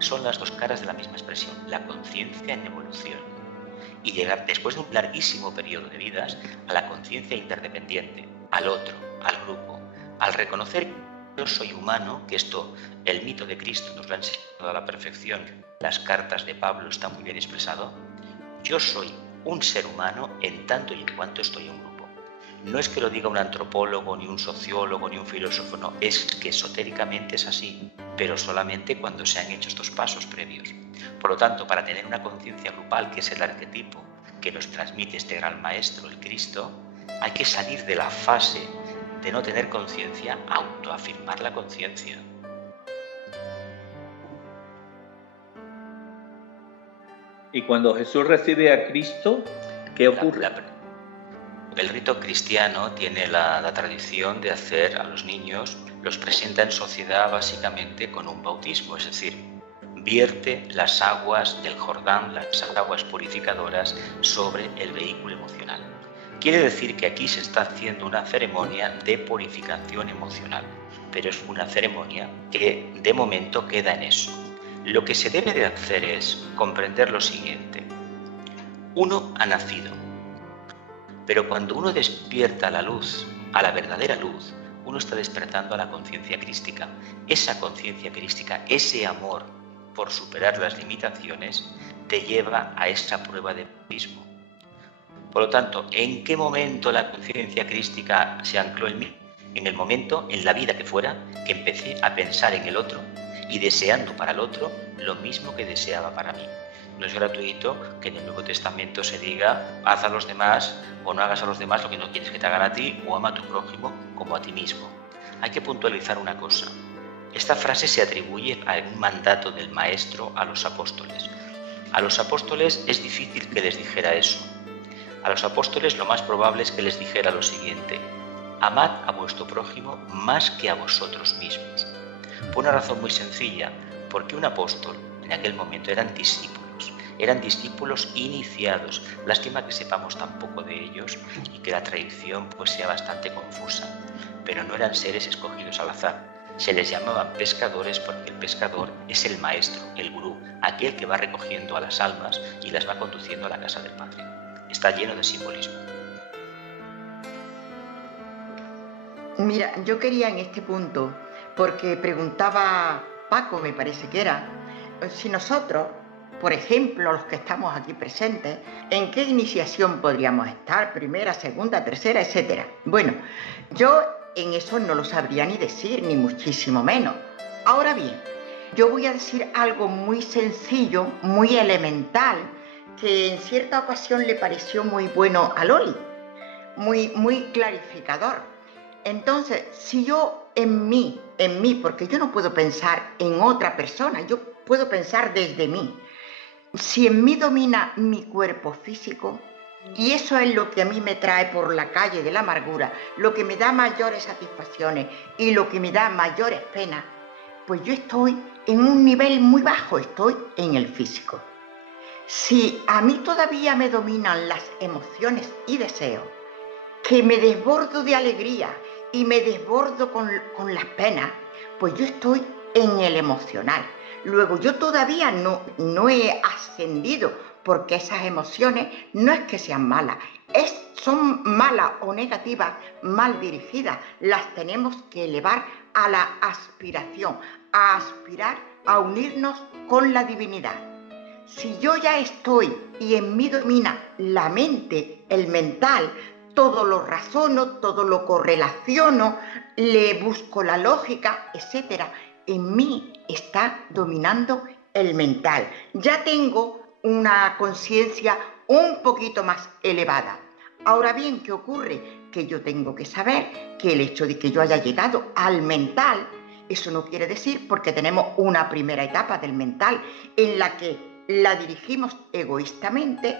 son las dos caras de la misma expresión, la conciencia en evolución, y llegar después de un larguísimo periodo de vidas a la conciencia interdependiente, al otro, al grupo, al reconocer que yo soy humano, que esto, el mito de Cristo nos lo ha enseñado a la perfección, las cartas de Pablo están muy bien expresado, yo soy un ser humano en tanto y en cuanto estoy en un grupo. No es que lo diga un antropólogo, ni un sociólogo, ni un filósofo, no, es que esotéricamente es así, pero solamente cuando se han hecho estos pasos previos. Por lo tanto, para tener una conciencia grupal, que es el arquetipo que nos transmite este gran maestro, el Cristo, hay que salir de la fase de no tener conciencia a autoafirmar la conciencia. Y cuando Jesús recibe a Cristo, ¿qué ocurre? El rito cristiano tiene la tradición de hacer a los niños, los presenta en sociedad básicamente con un bautismo, es decir, vierte las aguas del Jordán, las aguas purificadoras, sobre el vehículo emocional. Quiere decir que aquí se está haciendo una ceremonia de purificación emocional, pero es una ceremonia que de momento queda en eso. Lo que se debe de hacer es comprender lo siguiente. Uno ha nacido, pero cuando uno despierta a la luz, a la verdadera luz, uno está despertando a la conciencia crística. Esa conciencia crística, ese amor por superar las limitaciones, te lleva a esa prueba de bautismo. Por lo tanto, ¿en qué momento la conciencia crística se ancló en mí? En el momento, en la vida que fuera, que empecé a pensar en el otro y deseando para el otro lo mismo que deseaba para mí. No es gratuito que en el Nuevo Testamento se diga haz a los demás o no hagas a los demás lo que no quieres que te hagan a ti, o ama a tu prójimo como a ti mismo. Hay que puntualizar una cosa. Esta frase se atribuye a un mandato del Maestro a los apóstoles. A los apóstoles es difícil que les dijera eso. A los apóstoles lo más probable es que les dijera lo siguiente: amad a vuestro prójimo más que a vosotros mismos. Por una razón muy sencilla, porque un apóstol en aquel momento eran discípulos iniciados. Lástima que sepamos tan poco de ellos y que la tradición pues sea bastante confusa, pero no eran seres escogidos al azar. Se les llamaban pescadores porque el pescador es el maestro, el gurú, aquel que va recogiendo a las almas y las va conduciendo a la casa del Padre. Está lleno de simbolismo. Mira, yo quería en este punto, porque preguntaba Paco, me parece que era, si nosotros, por ejemplo, los que estamos aquí presentes, ¿en qué iniciación podríamos estar? Primera, segunda, tercera, etcétera. Bueno, yo en eso no lo sabría ni decir, ni muchísimo menos. Ahora bien, yo voy a decir algo muy sencillo, muy elemental, que en cierta ocasión le pareció muy bueno a Loli, muy clarificador. Entonces, si yo en mí, porque yo no puedo pensar en otra persona, yo puedo pensar desde mí. Si en mí domina mi cuerpo físico, Y eso es lo que a mí me trae por la calle de la amargura, lo que me da mayores satisfacciones y lo que me da mayores penas. Pues yo estoy en un nivel muy bajo, estoy en el físico. Si a mí todavía me dominan las emociones y deseos, que me desbordo de alegría y me desbordo con las penas, pues yo estoy en el emocional. Luego yo todavía no he ascendido, porque esas emociones no es que sean malas, son malas o negativas, mal dirigidas. Las tenemos que elevar a la aspiración, a aspirar a unirnos con la divinidad. Si yo ya estoy y en mí domina la mente, el mental, todo lo razono, todo lo correlaciono, le busco la lógica, etc. En mí está dominando el mental. Ya tengo una conciencia un poquito más elevada. Ahora bien, ¿qué ocurre? Que yo tengo que saber que el hecho de que yo haya llegado al mental, eso no quiere decir, porque tenemos una primera etapa del mental en la que la dirigimos egoístamente,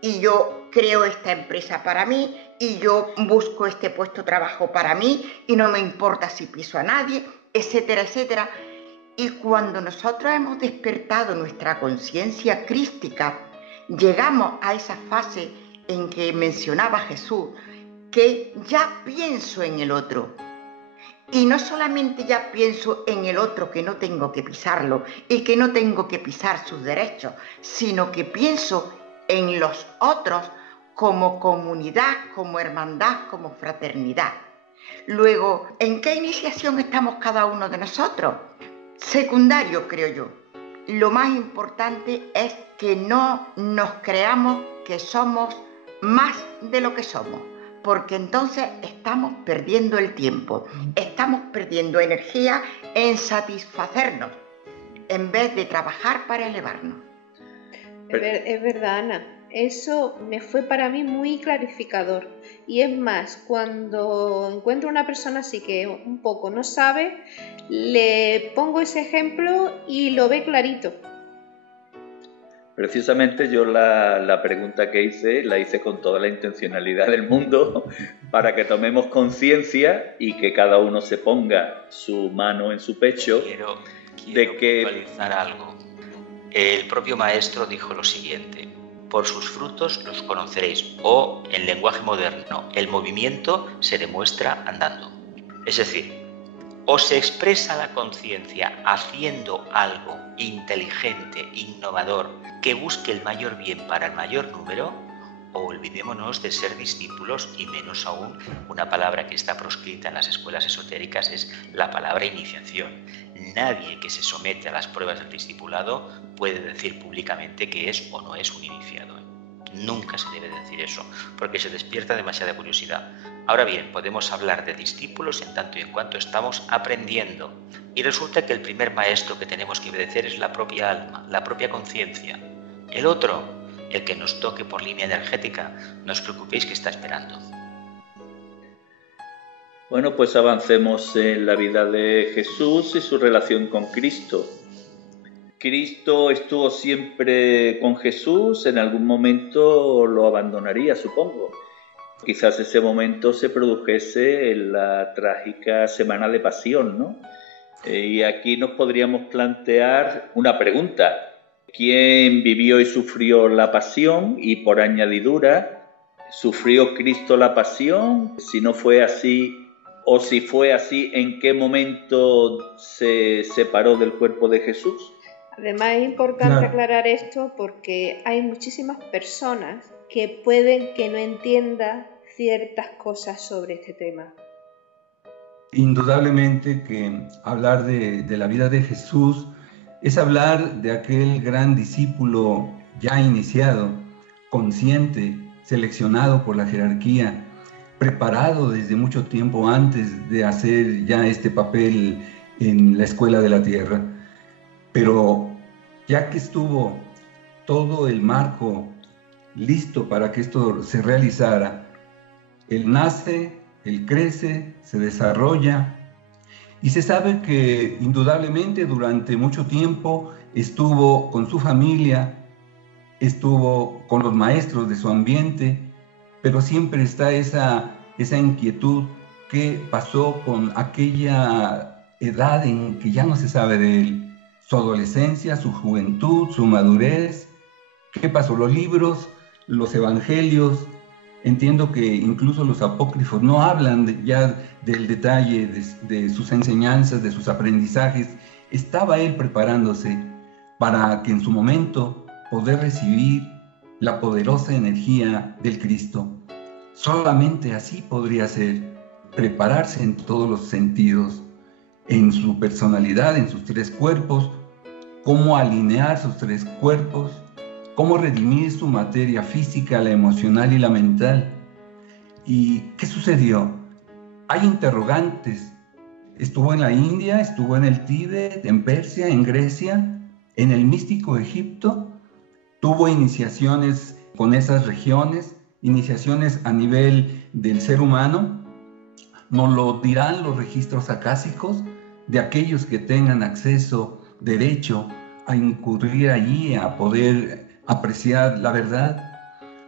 y yo creo esta empresa para mí, y yo busco este puesto de trabajo para mí, y no me importa si piso a nadie, etcétera, etcétera. Y cuando nosotros hemos despertado nuestra conciencia crística, llegamos a esa fase en que mencionaba Jesús, que ya pienso en el otro. Y no solamente ya pienso en el otro, que no tengo que pisarlo y que no tengo que pisar sus derechos, sino que pienso en los otros como comunidad, como hermandad, como fraternidad. Luego, ¿en qué iniciación estamos cada uno de nosotros? Secundario, creo yo. Lo más importante es que no nos creamos que somos más de lo que somos, porque entonces estamos perdiendo el tiempo, estamos perdiendo energía en satisfacernos, en vez de trabajar para elevarnos. Es verdad, Ana. Eso me fue para mí muy clarificador. Y es más, cuando encuentro una persona así que un poco no sabe, le pongo ese ejemplo y lo ve clarito. Precisamente yo la pregunta que hice, la hice con toda la intencionalidad del mundo para que tomemos conciencia y que cada uno se ponga su mano en su pecho. Quiero de que puntualizar algo. El propio maestro dijo lo siguiente: por sus frutos los conoceréis, o en lenguaje moderno, el movimiento se demuestra andando. Es decir, o se expresa la conciencia haciendo algo inteligente, innovador, que busque el mayor bien para el mayor número, o olvidémonos de ser discípulos, y menos aún una palabra que está proscrita en las escuelas esotéricas es la palabra iniciación. Nadie que se somete a las pruebas del discipulado puede decir públicamente que es o no es un iniciado. Nunca se debe decir eso, porque se despierta demasiada curiosidad. Ahora bien, podemos hablar de discípulos en tanto y en cuanto estamos aprendiendo. Y resulta que el primer maestro que tenemos que obedecer es la propia alma, la propia conciencia. El otro, el que nos toque por línea energética, no os preocupéis que está esperando. Bueno, pues avancemos en la vida de Jesús y su relación con Cristo. Cristo estuvo siempre con Jesús, en algún momento lo abandonaría, supongo. Quizás ese momento se produjese en la trágica Semana de Pasión, ¿no? Y aquí nos podríamos plantear una pregunta. ¿Quién vivió y sufrió la pasión? Y por añadidura, ¿sufrió Cristo la pasión? Si no fue así, o si fue así, ¿en qué momento se separó del cuerpo de Jesús? Además es importante aclarar esto porque hay muchísimas personas que pueden que no entiendan ciertas cosas sobre este tema. Indudablemente que hablar de la vida de Jesús es hablar de aquel gran discípulo ya iniciado, consciente, seleccionado por la jerarquía, preparado desde mucho tiempo antes de hacer ya este papel en la escuela de la tierra. Pero ya que estuvo todo el marco listo para que esto se realizara, él nace, él crece, se desarrolla, y se sabe que indudablemente durante mucho tiempo estuvo con su familia estuvo con los maestros de su ambiente, pero siempre está esa inquietud. ¿Qué pasó con aquella edad en que ya no se sabe de él? Su adolescencia, su juventud, su madurez. ¿Qué pasó? Los libros, los evangelios, entiendo que incluso los apócrifos no hablan ya del detalle de sus enseñanzas, de sus aprendizajes. Estaba él preparándose para que en su momento poder recibir la poderosa energía del Cristo. Solamente así podría ser, prepararse en todos los sentidos, en su personalidad, en sus tres cuerpos, cómo alinear sus tres cuerpos, cómo redimir su materia física, la emocional y la mental. ¿Y qué sucedió? Hay interrogantes. Estuvo en la India, estuvo en el Tíbet, en Persia, en Grecia, en el místico Egipto. Tuvo iniciaciones con esas regiones, iniciaciones a nivel del ser humano. Nos lo dirán los registros acásicos de aquellos que tengan acceso, derecho a incurrir allí, a poder apreciar la verdad.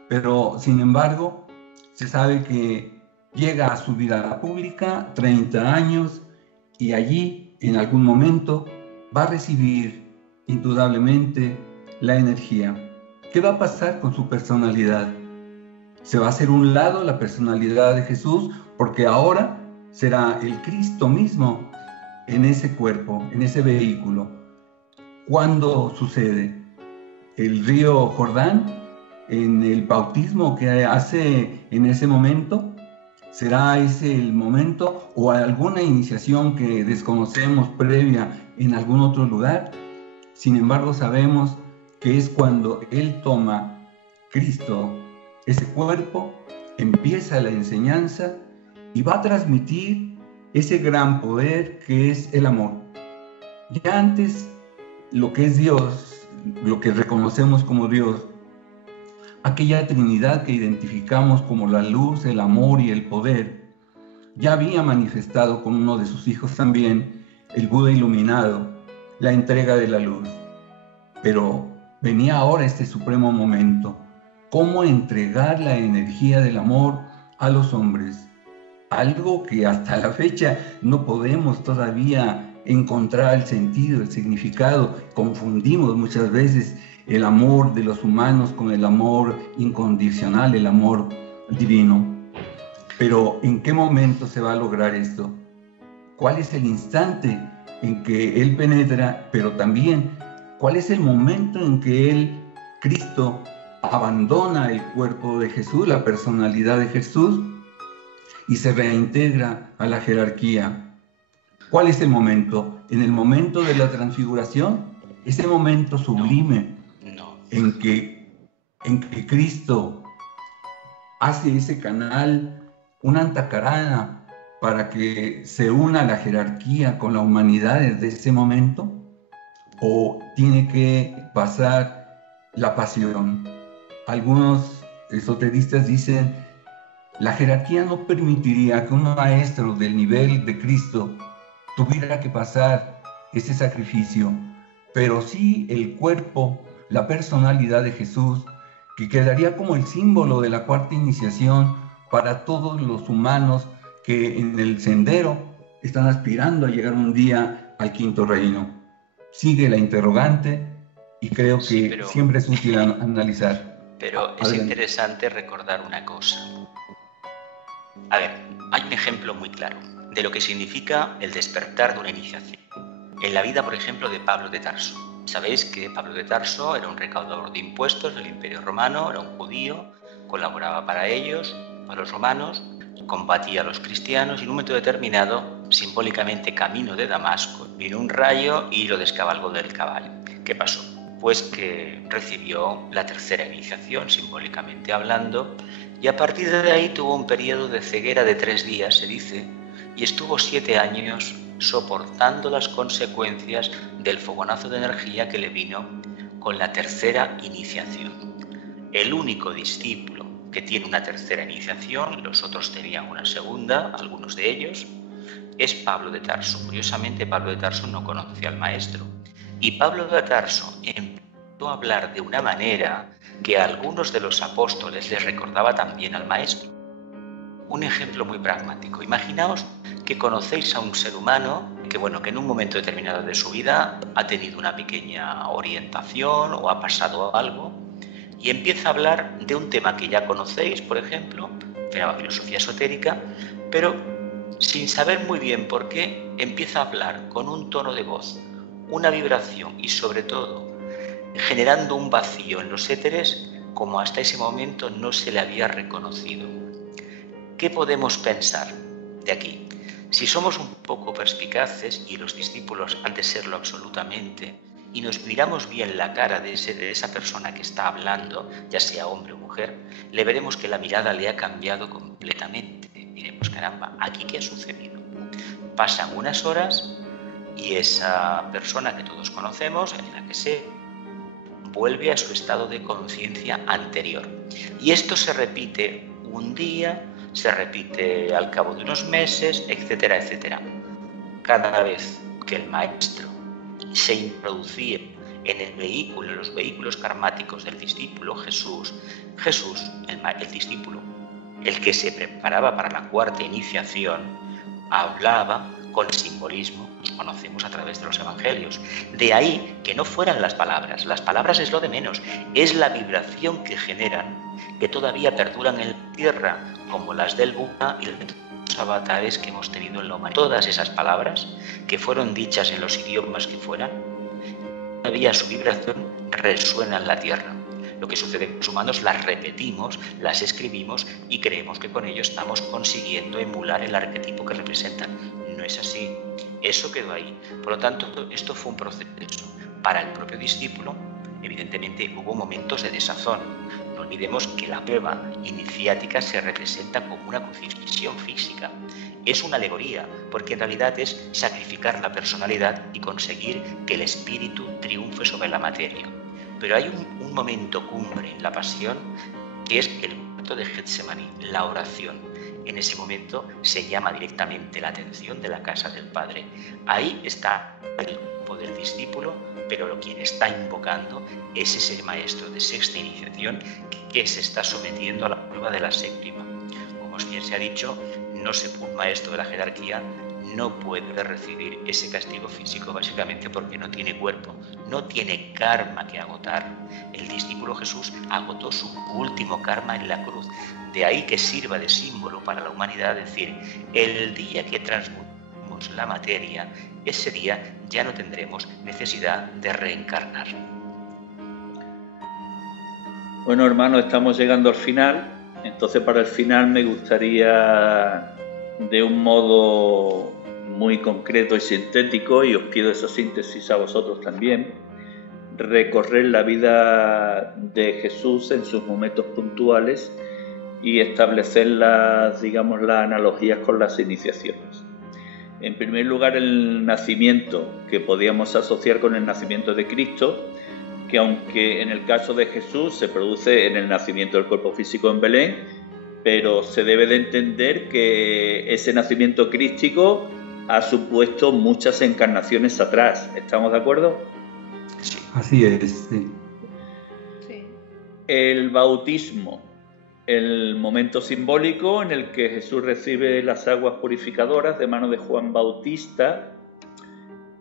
Pero, sin embargo, se sabe que llega a su vida pública, 30 años, y allí, en algún momento, va a recibir indudablemente la energía. ¿Qué va a pasar con su personalidad? Se va a hacer un lado la personalidad de Jesús, porque ahora será el Cristo mismo en ese cuerpo, en ese vehículo. ¿Cuándo sucede? El río Jordán, en el bautismo que hace en ese momento. ¿Será ese el momento o alguna iniciación que desconocemos previa en algún otro lugar? Sin embargo, sabemos que es cuando Él toma Cristo, ese cuerpo, empieza la enseñanza y va a transmitir ese gran poder que es el amor. Ya antes, lo que es Dios, lo que reconocemos como Dios, aquella Trinidad que identificamos como la luz, el amor y el poder, ya había manifestado con uno de sus hijos también, el Buda iluminado, la entrega de la luz. Pero venía ahora este supremo momento, cómo entregar la energía del amor a los hombres. Algo que hasta la fecha no podemos todavía encontrar el sentido, el significado. Confundimos muchas veces el amor de los humanos con el amor incondicional, el amor divino. Pero ¿en qué momento se va a lograr esto? ¿Cuál es el instante en que Él penetra? Pero también, ¿cuál es el momento en que Él, Cristo, abandona el cuerpo de Jesús, la personalidad de Jesús, y se reintegra a la jerarquía? ¿Cuál es el momento? ¿En el momento de la transfiguración? Ese momento sublime en que Cristo hace ese canal, una antacarana, para que se una la jerarquía con la humanidad desde ese momento, o tiene que pasar la pasión. Algunos esoteristas dicen, la jerarquía no permitiría que un maestro del nivel de Cristo tuviera que pasar ese sacrificio, pero sí el cuerpo, la personalidad de Jesús, que quedaría como el símbolo de la cuarta iniciación para todos los humanos que en el sendero están aspirando a llegar un día al quinto reino. Sigue la interrogante y creo que siempre es útil analizar. Pero es interesante recordar una cosa. A ver, hay un ejemplo muy claro de lo que significa el despertar de una iniciación. En la vida, por ejemplo, de Pablo de Tarso. Sabéis que Pablo de Tarso era un recaudador de impuestos del Imperio Romano, era un judío, colaboraba para ellos, para los romanos, combatía a los cristianos y en un momento determinado, simbólicamente camino de Damasco, vino un rayo y lo descabalgó del caballo. ¿Qué pasó? Pues que recibió la tercera iniciación, simbólicamente hablando, y a partir de ahí tuvo un periodo de ceguera de 3 días, se dice, y estuvo 7 años soportando las consecuencias del fogonazo de energía que le vino con la tercera iniciación. El único discípulo que tiene una tercera iniciación, los otros tenían una segunda, algunos de ellos, es Pablo de Tarso. Curiosamente, Pablo de Tarso no conocía al maestro. Y Pablo de Tarso, en hablar de una manera que a algunos de los apóstoles les recordaba también al Maestro. Un ejemplo muy pragmático. Imaginaos que conocéis a un ser humano que en un momento determinado de su vida ha tenido una pequeña orientación o ha pasado algo y empieza a hablar de un tema que ya conocéis, por ejemplo, de la filosofía esotérica, pero sin saber muy bien por qué empieza a hablar con un tono de voz, una vibración y sobre todo generando un vacío en los éteres como hasta ese momento no se le había reconocido. ¿Qué podemos pensar de aquí? Si somos un poco perspicaces, y los discípulos han de serlo absolutamente, y nos miramos bien la cara de esa persona que está hablando, ya sea hombre o mujer, le veremos que la mirada le ha cambiado completamente. Diremos, caramba, ¿aquí qué ha sucedido? Pasan unas horas y esa persona que todos conocemos, en la que se vuelve a su estado de conciencia anterior. Y esto se repite un día, se repite al cabo de unos meses, etcétera, etcétera. Cada vez que el Maestro se introducía en el vehículo, en los vehículos karmáticos del discípulo Jesús, el discípulo, el que se preparaba para la cuarta iniciación, hablaba con simbolismo, los conocemos a través de los evangelios. De ahí que no fueran las palabras es lo de menos, es la vibración que generan, que todavía perduran en la tierra, como las del Buda y los avatares que hemos tenido en la humanidad. Todas esas palabras que fueron dichas en los idiomas que fueran, todavía su vibración resuena en la tierra. Lo que sucede con los humanos las repetimos, las escribimos y creemos que con ello estamos consiguiendo emular el arquetipo que representan. No es así, eso quedó ahí. Por lo tanto, esto fue un proceso. Para el propio discípulo, evidentemente hubo momentos de desazón. No olvidemos que la prueba iniciática se representa como una crucifixión física. Es una alegoría, porque en realidad es sacrificar la personalidad y conseguir que el espíritu triunfe sobre la materia. Pero hay un momento cumbre en la pasión, que es el momento de Getsemaní, la oración. En ese momento se llama directamente la atención de la casa del Padre. Ahí está el grupo del discípulo, pero quien está invocando es ese maestro de sexta iniciación que se está sometiendo a la prueba de la séptima. Como bien se ha dicho, un maestro de la jerarquía no puede recibir ese castigo físico básicamente porque no tiene cuerpo, no tiene karma que agotar. El discípulo Jesús agotó su último karma en la cruz. De ahí que sirva de símbolo para la humanidad, decir, el día que transmutemos la materia, ese día ya no tendremos necesidad de reencarnar. Bueno, hermanos, estamos llegando al final. Entonces, para el final me gustaría, de un modo muy concreto y sintético, y os pido esa síntesis a vosotros también, recorrer la vida de Jesús en sus momentos puntuales y establecer las analogías con las iniciaciones. En primer lugar, el nacimiento, que podíamos asociar con el nacimiento de Cristo, que aunque en el caso de Jesús se produce en el nacimiento del cuerpo físico en Belén, pero se debe de entender que ese nacimiento crístico ha supuesto muchas encarnaciones atrás. ¿Estamos de acuerdo? Sí. Así es, sí. Sí. El bautismo, el momento simbólico en el que Jesús recibe las aguas purificadoras de mano de Juan Bautista,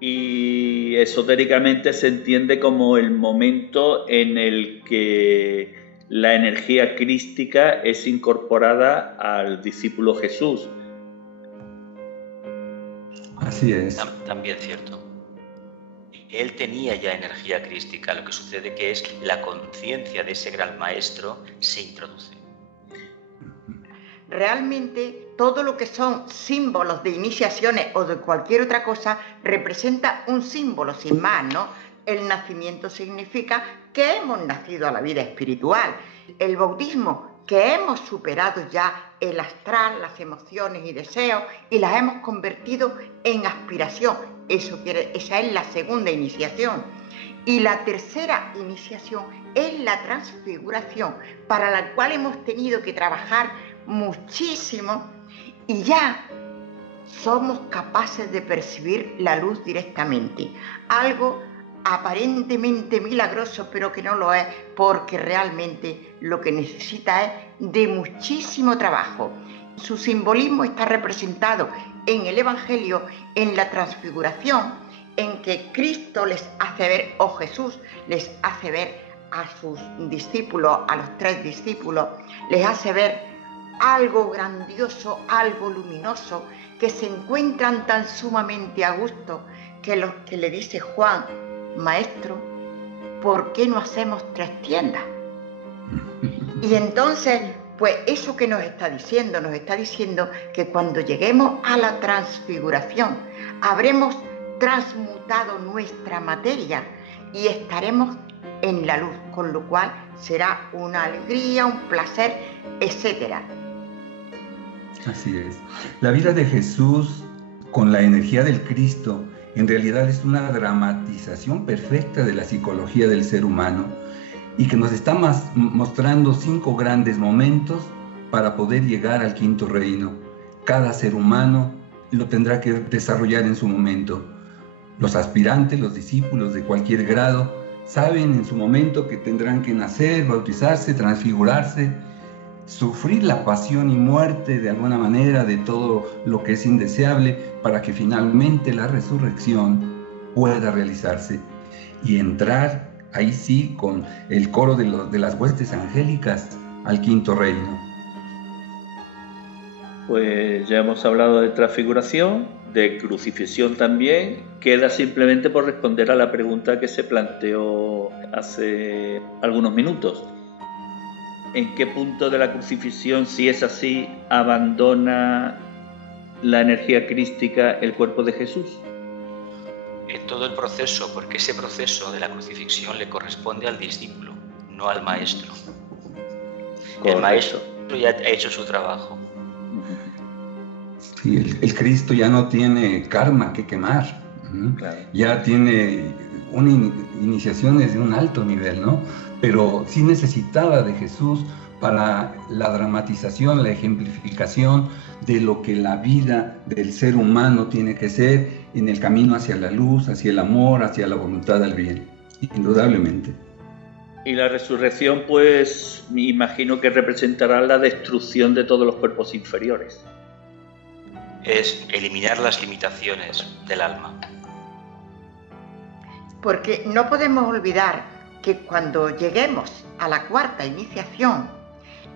y esotéricamente se entiende como el momento en el que la energía crística es incorporada al discípulo Jesús. Así es. También cierto. Él tenía ya energía crística, lo que sucede que es la conciencia de ese gran maestro se introduce. Realmente todo lo que son símbolos de iniciaciones o de cualquier otra cosa representa un símbolo sin más, ¿no? El nacimiento significa que hemos nacido a la vida espiritual. El bautismo, que hemos superado ya el astral, las emociones y deseos y las hemos convertido en aspiración. Esa es la segunda iniciación. Y la tercera iniciación es la transfiguración, para la cual hemos tenido que trabajar muchísimo y ya somos capaces de percibir la luz directamente. Algo aparentemente milagroso, pero que no lo es, porque realmente lo que necesita es de muchísimo trabajo. Su simbolismo está representado en el Evangelio, en la transfiguración, en que Cristo les hace ver, o Jesús les hace ver a sus discípulos, a los 3 discípulos, les hace ver algo grandioso, algo luminoso, que se encuentran tan sumamente a gusto, que los que le dice Juan: Maestro, ¿por qué no hacemos 3 tiendas? Y entonces, pues eso que nos está diciendo que cuando lleguemos a la transfiguración, habremos transmutado nuestra materia y estaremos en la luz, con lo cual será una alegría, un placer, etc. Así es. La vida de Jesús con la energía del Cristo en realidad es una dramatización perfecta de la psicología del ser humano y que nos está mostrando 5 grandes momentos para poder llegar al quinto reino. Cada ser humano lo tendrá que desarrollar en su momento. Los aspirantes, los discípulos de cualquier grado, saben en su momento que tendrán que nacer, bautizarse, transfigurarse, sufrir la pasión y muerte de alguna manera de todo lo que es indeseable para que finalmente la resurrección pueda realizarse y entrar ahí sí con el coro de las huestes angélicas al quinto reino. Pues ya hemos hablado de transfiguración, de crucifixión también. Queda simplemente por responder a la pregunta que se planteó hace algunos minutos. ¿En qué punto de la crucifixión, si es así, abandona la energía crística el cuerpo de Jesús? En todo el proceso, porque ese proceso de la crucifixión le corresponde al discípulo, no al maestro. Correcto. El maestro ya ha hecho su trabajo. Sí, el Cristo ya no tiene karma que quemar. Claro. Ya tiene iniciaciones de un alto nivel, ¿no? Pero sí necesitaba de Jesús para la dramatización, la ejemplificación de lo que la vida del ser humano tiene que ser en el camino hacia la luz, hacia el amor, hacia la voluntad del bien, indudablemente. Y la resurrección, pues, me imagino que representará la destrucción de todos los cuerpos inferiores. Es eliminar las limitaciones del alma. Porque no podemos olvidar que cuando lleguemos a la cuarta iniciación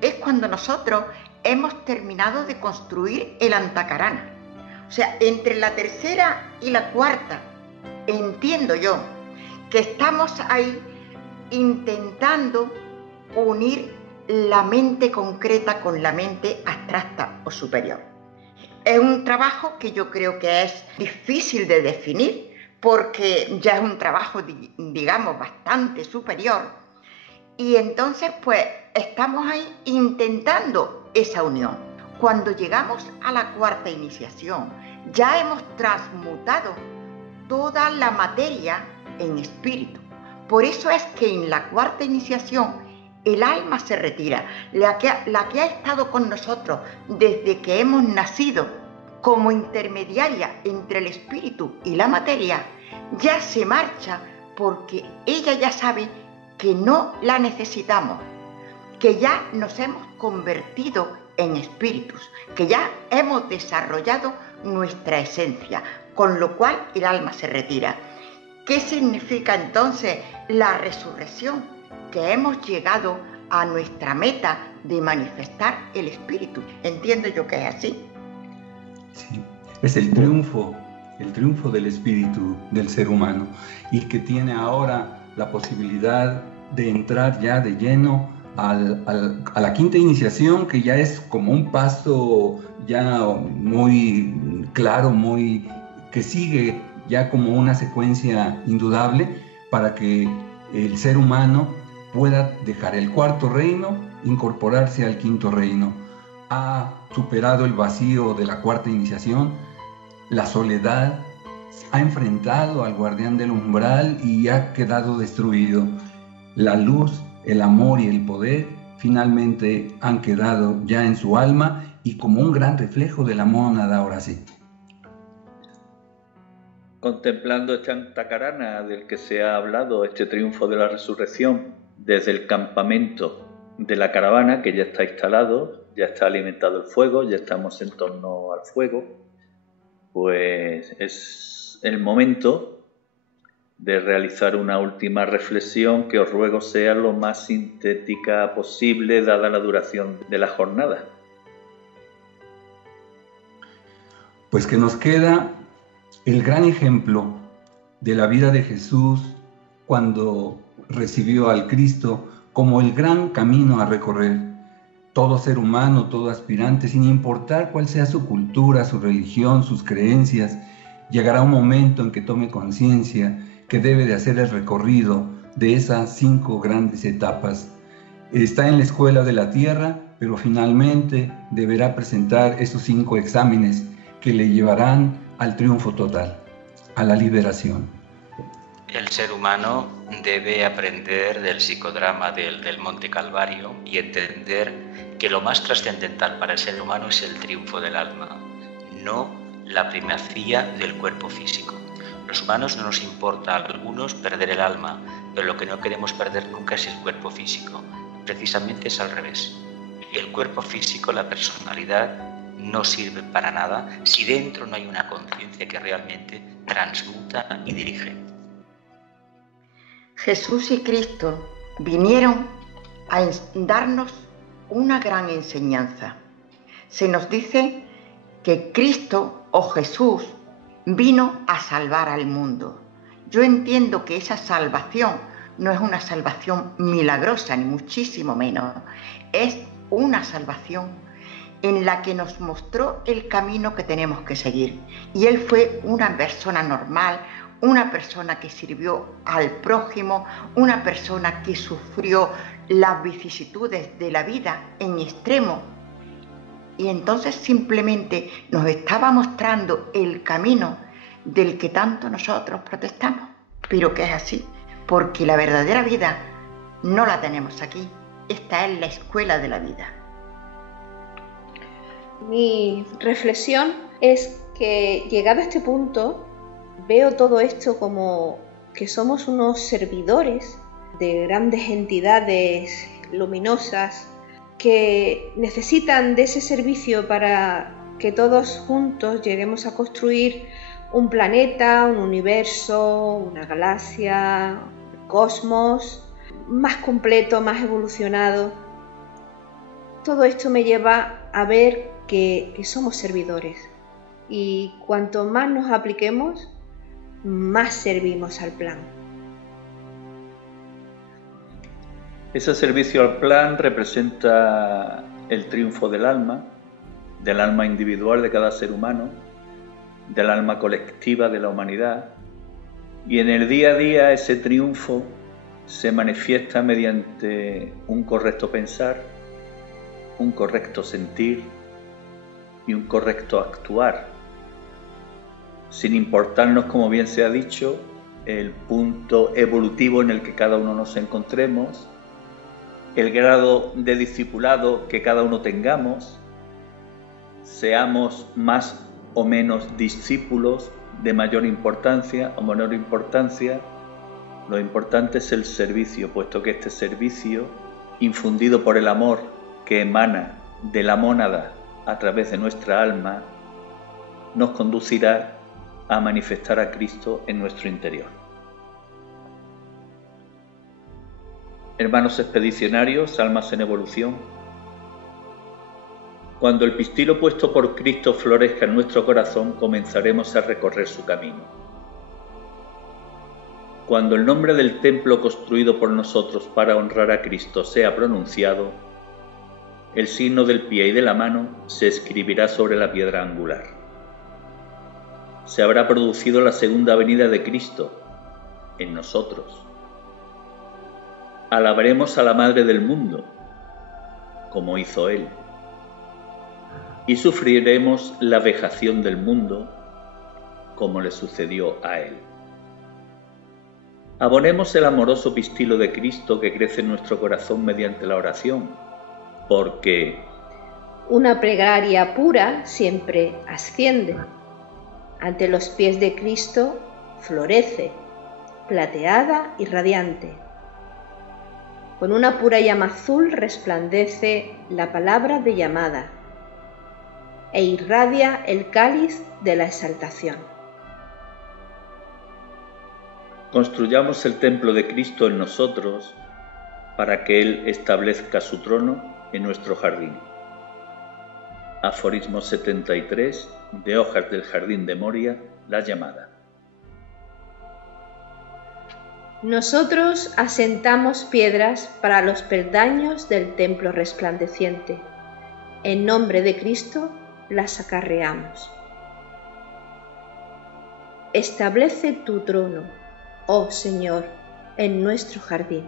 es cuando nosotros hemos terminado de construir el Antakarana. O sea, entre la tercera y la cuarta, entiendo yo que estamos ahí intentando unir la mente concreta con la mente abstracta o superior. Es un trabajo que yo creo que es difícil de definir porque ya es un trabajo, digamos, bastante superior y entonces pues estamos ahí intentando esa unión. Cuando llegamos a la cuarta iniciación ya hemos transmutado toda la materia en espíritu. Por eso es que en la cuarta iniciación el alma se retira, la que ha estado con nosotros desde que hemos nacido como intermediaria entre el espíritu y la materia, ya se marcha porque ella ya sabe que no la necesitamos, que ya nos hemos convertido en espíritus, que ya hemos desarrollado nuestra esencia, con lo cual el alma se retira. ¿Qué significa entonces la resurrección? Que hemos llegado a nuestra meta de manifestar el espíritu. Entiendo yo que es así. Sí, es el triunfo del espíritu del ser humano y que tiene ahora la posibilidad de entrar ya de lleno a la quinta iniciación, que ya es como un paso ya muy claro, que sigue ya como una secuencia indudable para que el ser humano pueda dejar el cuarto reino, incorporarse al quinto reino. Ha superado el vacío de la cuarta iniciación, la soledad, ha enfrentado al guardián del umbral y ha quedado destruido. La luz, el amor y el poder finalmente han quedado ya en su alma y como un gran reflejo de la mónada ahora sí. Contemplando esta antacarana del que se ha hablado, este triunfo de la resurrección, desde el campamento de la caravana, que ya está instalado, ya está alimentado el fuego, ya estamos en torno al fuego, pues es el momento de realizar una última reflexión que os ruego sea lo más sintética posible, dada la duración de la jornada. Pues que nos queda el gran ejemplo de la vida de Jesús cuando recibió al Cristo como el gran camino a recorrer. Todo ser humano, todo aspirante, sin importar cuál sea su cultura, su religión, sus creencias, llegará un momento en que tome conciencia que debe de hacer el recorrido de esas 5 grandes etapas. Está en la escuela de la tierra, pero finalmente deberá presentar esos 5 exámenes que le llevarán al triunfo total, a la liberación. El ser humano debe aprender del psicodrama del Monte Calvario y entender que lo más trascendental para el ser humano es el triunfo del alma, no la primacía del cuerpo físico. Los humanos no nos importa a algunos perder el alma, pero lo que no queremos perder nunca es el cuerpo físico. Precisamente es al revés. El cuerpo físico, la personalidad, no sirve para nada si dentro no hay una conciencia que realmente transmuta y dirige. Jesús y Cristo vinieron a darnos una gran enseñanza. Se nos dice que Cristo o Jesús vino a salvar al mundo. Yo entiendo que esa salvación no es una salvación milagrosa, ni muchísimo menos. Es una salvación en la que nos mostró el camino que tenemos que seguir. Y Él fue una persona normal, una persona que sirvió al prójimo, una persona que sufrió las vicisitudes de la vida en extremo. Y entonces simplemente nos estaba mostrando el camino del que tanto nosotros protestamos, pero que es así, porque la verdadera vida no la tenemos aquí. Esta es la escuela de la vida. Mi reflexión es que, llegado a este punto, veo todo esto como que somos unos servidores de grandes entidades luminosas que necesitan de ese servicio para que todos juntos lleguemos a construir un planeta, un universo, una galaxia, un cosmos más completo, más evolucionado. Todo esto me lleva a ver que somos servidores, y cuanto más nos apliquemos, más servimos al plan. Ese servicio al plan representa el triunfo del alma individual de cada ser humano, del alma colectiva de la humanidad, y en el día a día ese triunfo se manifiesta mediante un correcto pensar, un correcto sentir y un correcto actuar, sin importarnos, como bien se ha dicho, el punto evolutivo en el que cada uno nos encontremos, el grado de discipulado que cada uno tengamos, seamos más o menos discípulos, de mayor importancia o menor importancia. Lo importante es el servicio, puesto que este servicio, infundido por el amor que emana de la mónada a través de nuestra alma, nos conducirá a manifestar a Cristo en nuestro interior. Hermanos expedicionarios, almas en evolución, cuando el pistilo puesto por Cristo florezca en nuestro corazón, comenzaremos a recorrer su camino. Cuando el nombre del templo construido por nosotros para honrar a Cristo sea pronunciado, el signo del pie y de la mano se escribirá sobre la piedra angular. Se habrá producido la segunda venida de Cristo en nosotros. Alabaremos a la Madre del mundo, como hizo Él, y sufriremos la vejación del mundo, como le sucedió a Él. Abonemos el amoroso pistilo de Cristo que crece en nuestro corazón mediante la oración, porque una plegaria pura siempre asciende. Ante los pies de Cristo florece, plateada y radiante. Con una pura llama azul resplandece la palabra de llamada e irradia el cáliz de la exaltación. Construyamos el templo de Cristo en nosotros para que Él establezca su trono en nuestro jardín. Aforismo 73 de Hojas del Jardín de Moria, la llamada. Nosotros asentamos piedras para los peldaños del templo resplandeciente. En nombre de Cristo las acarreamos. Establece tu trono, oh Señor, en nuestro jardín.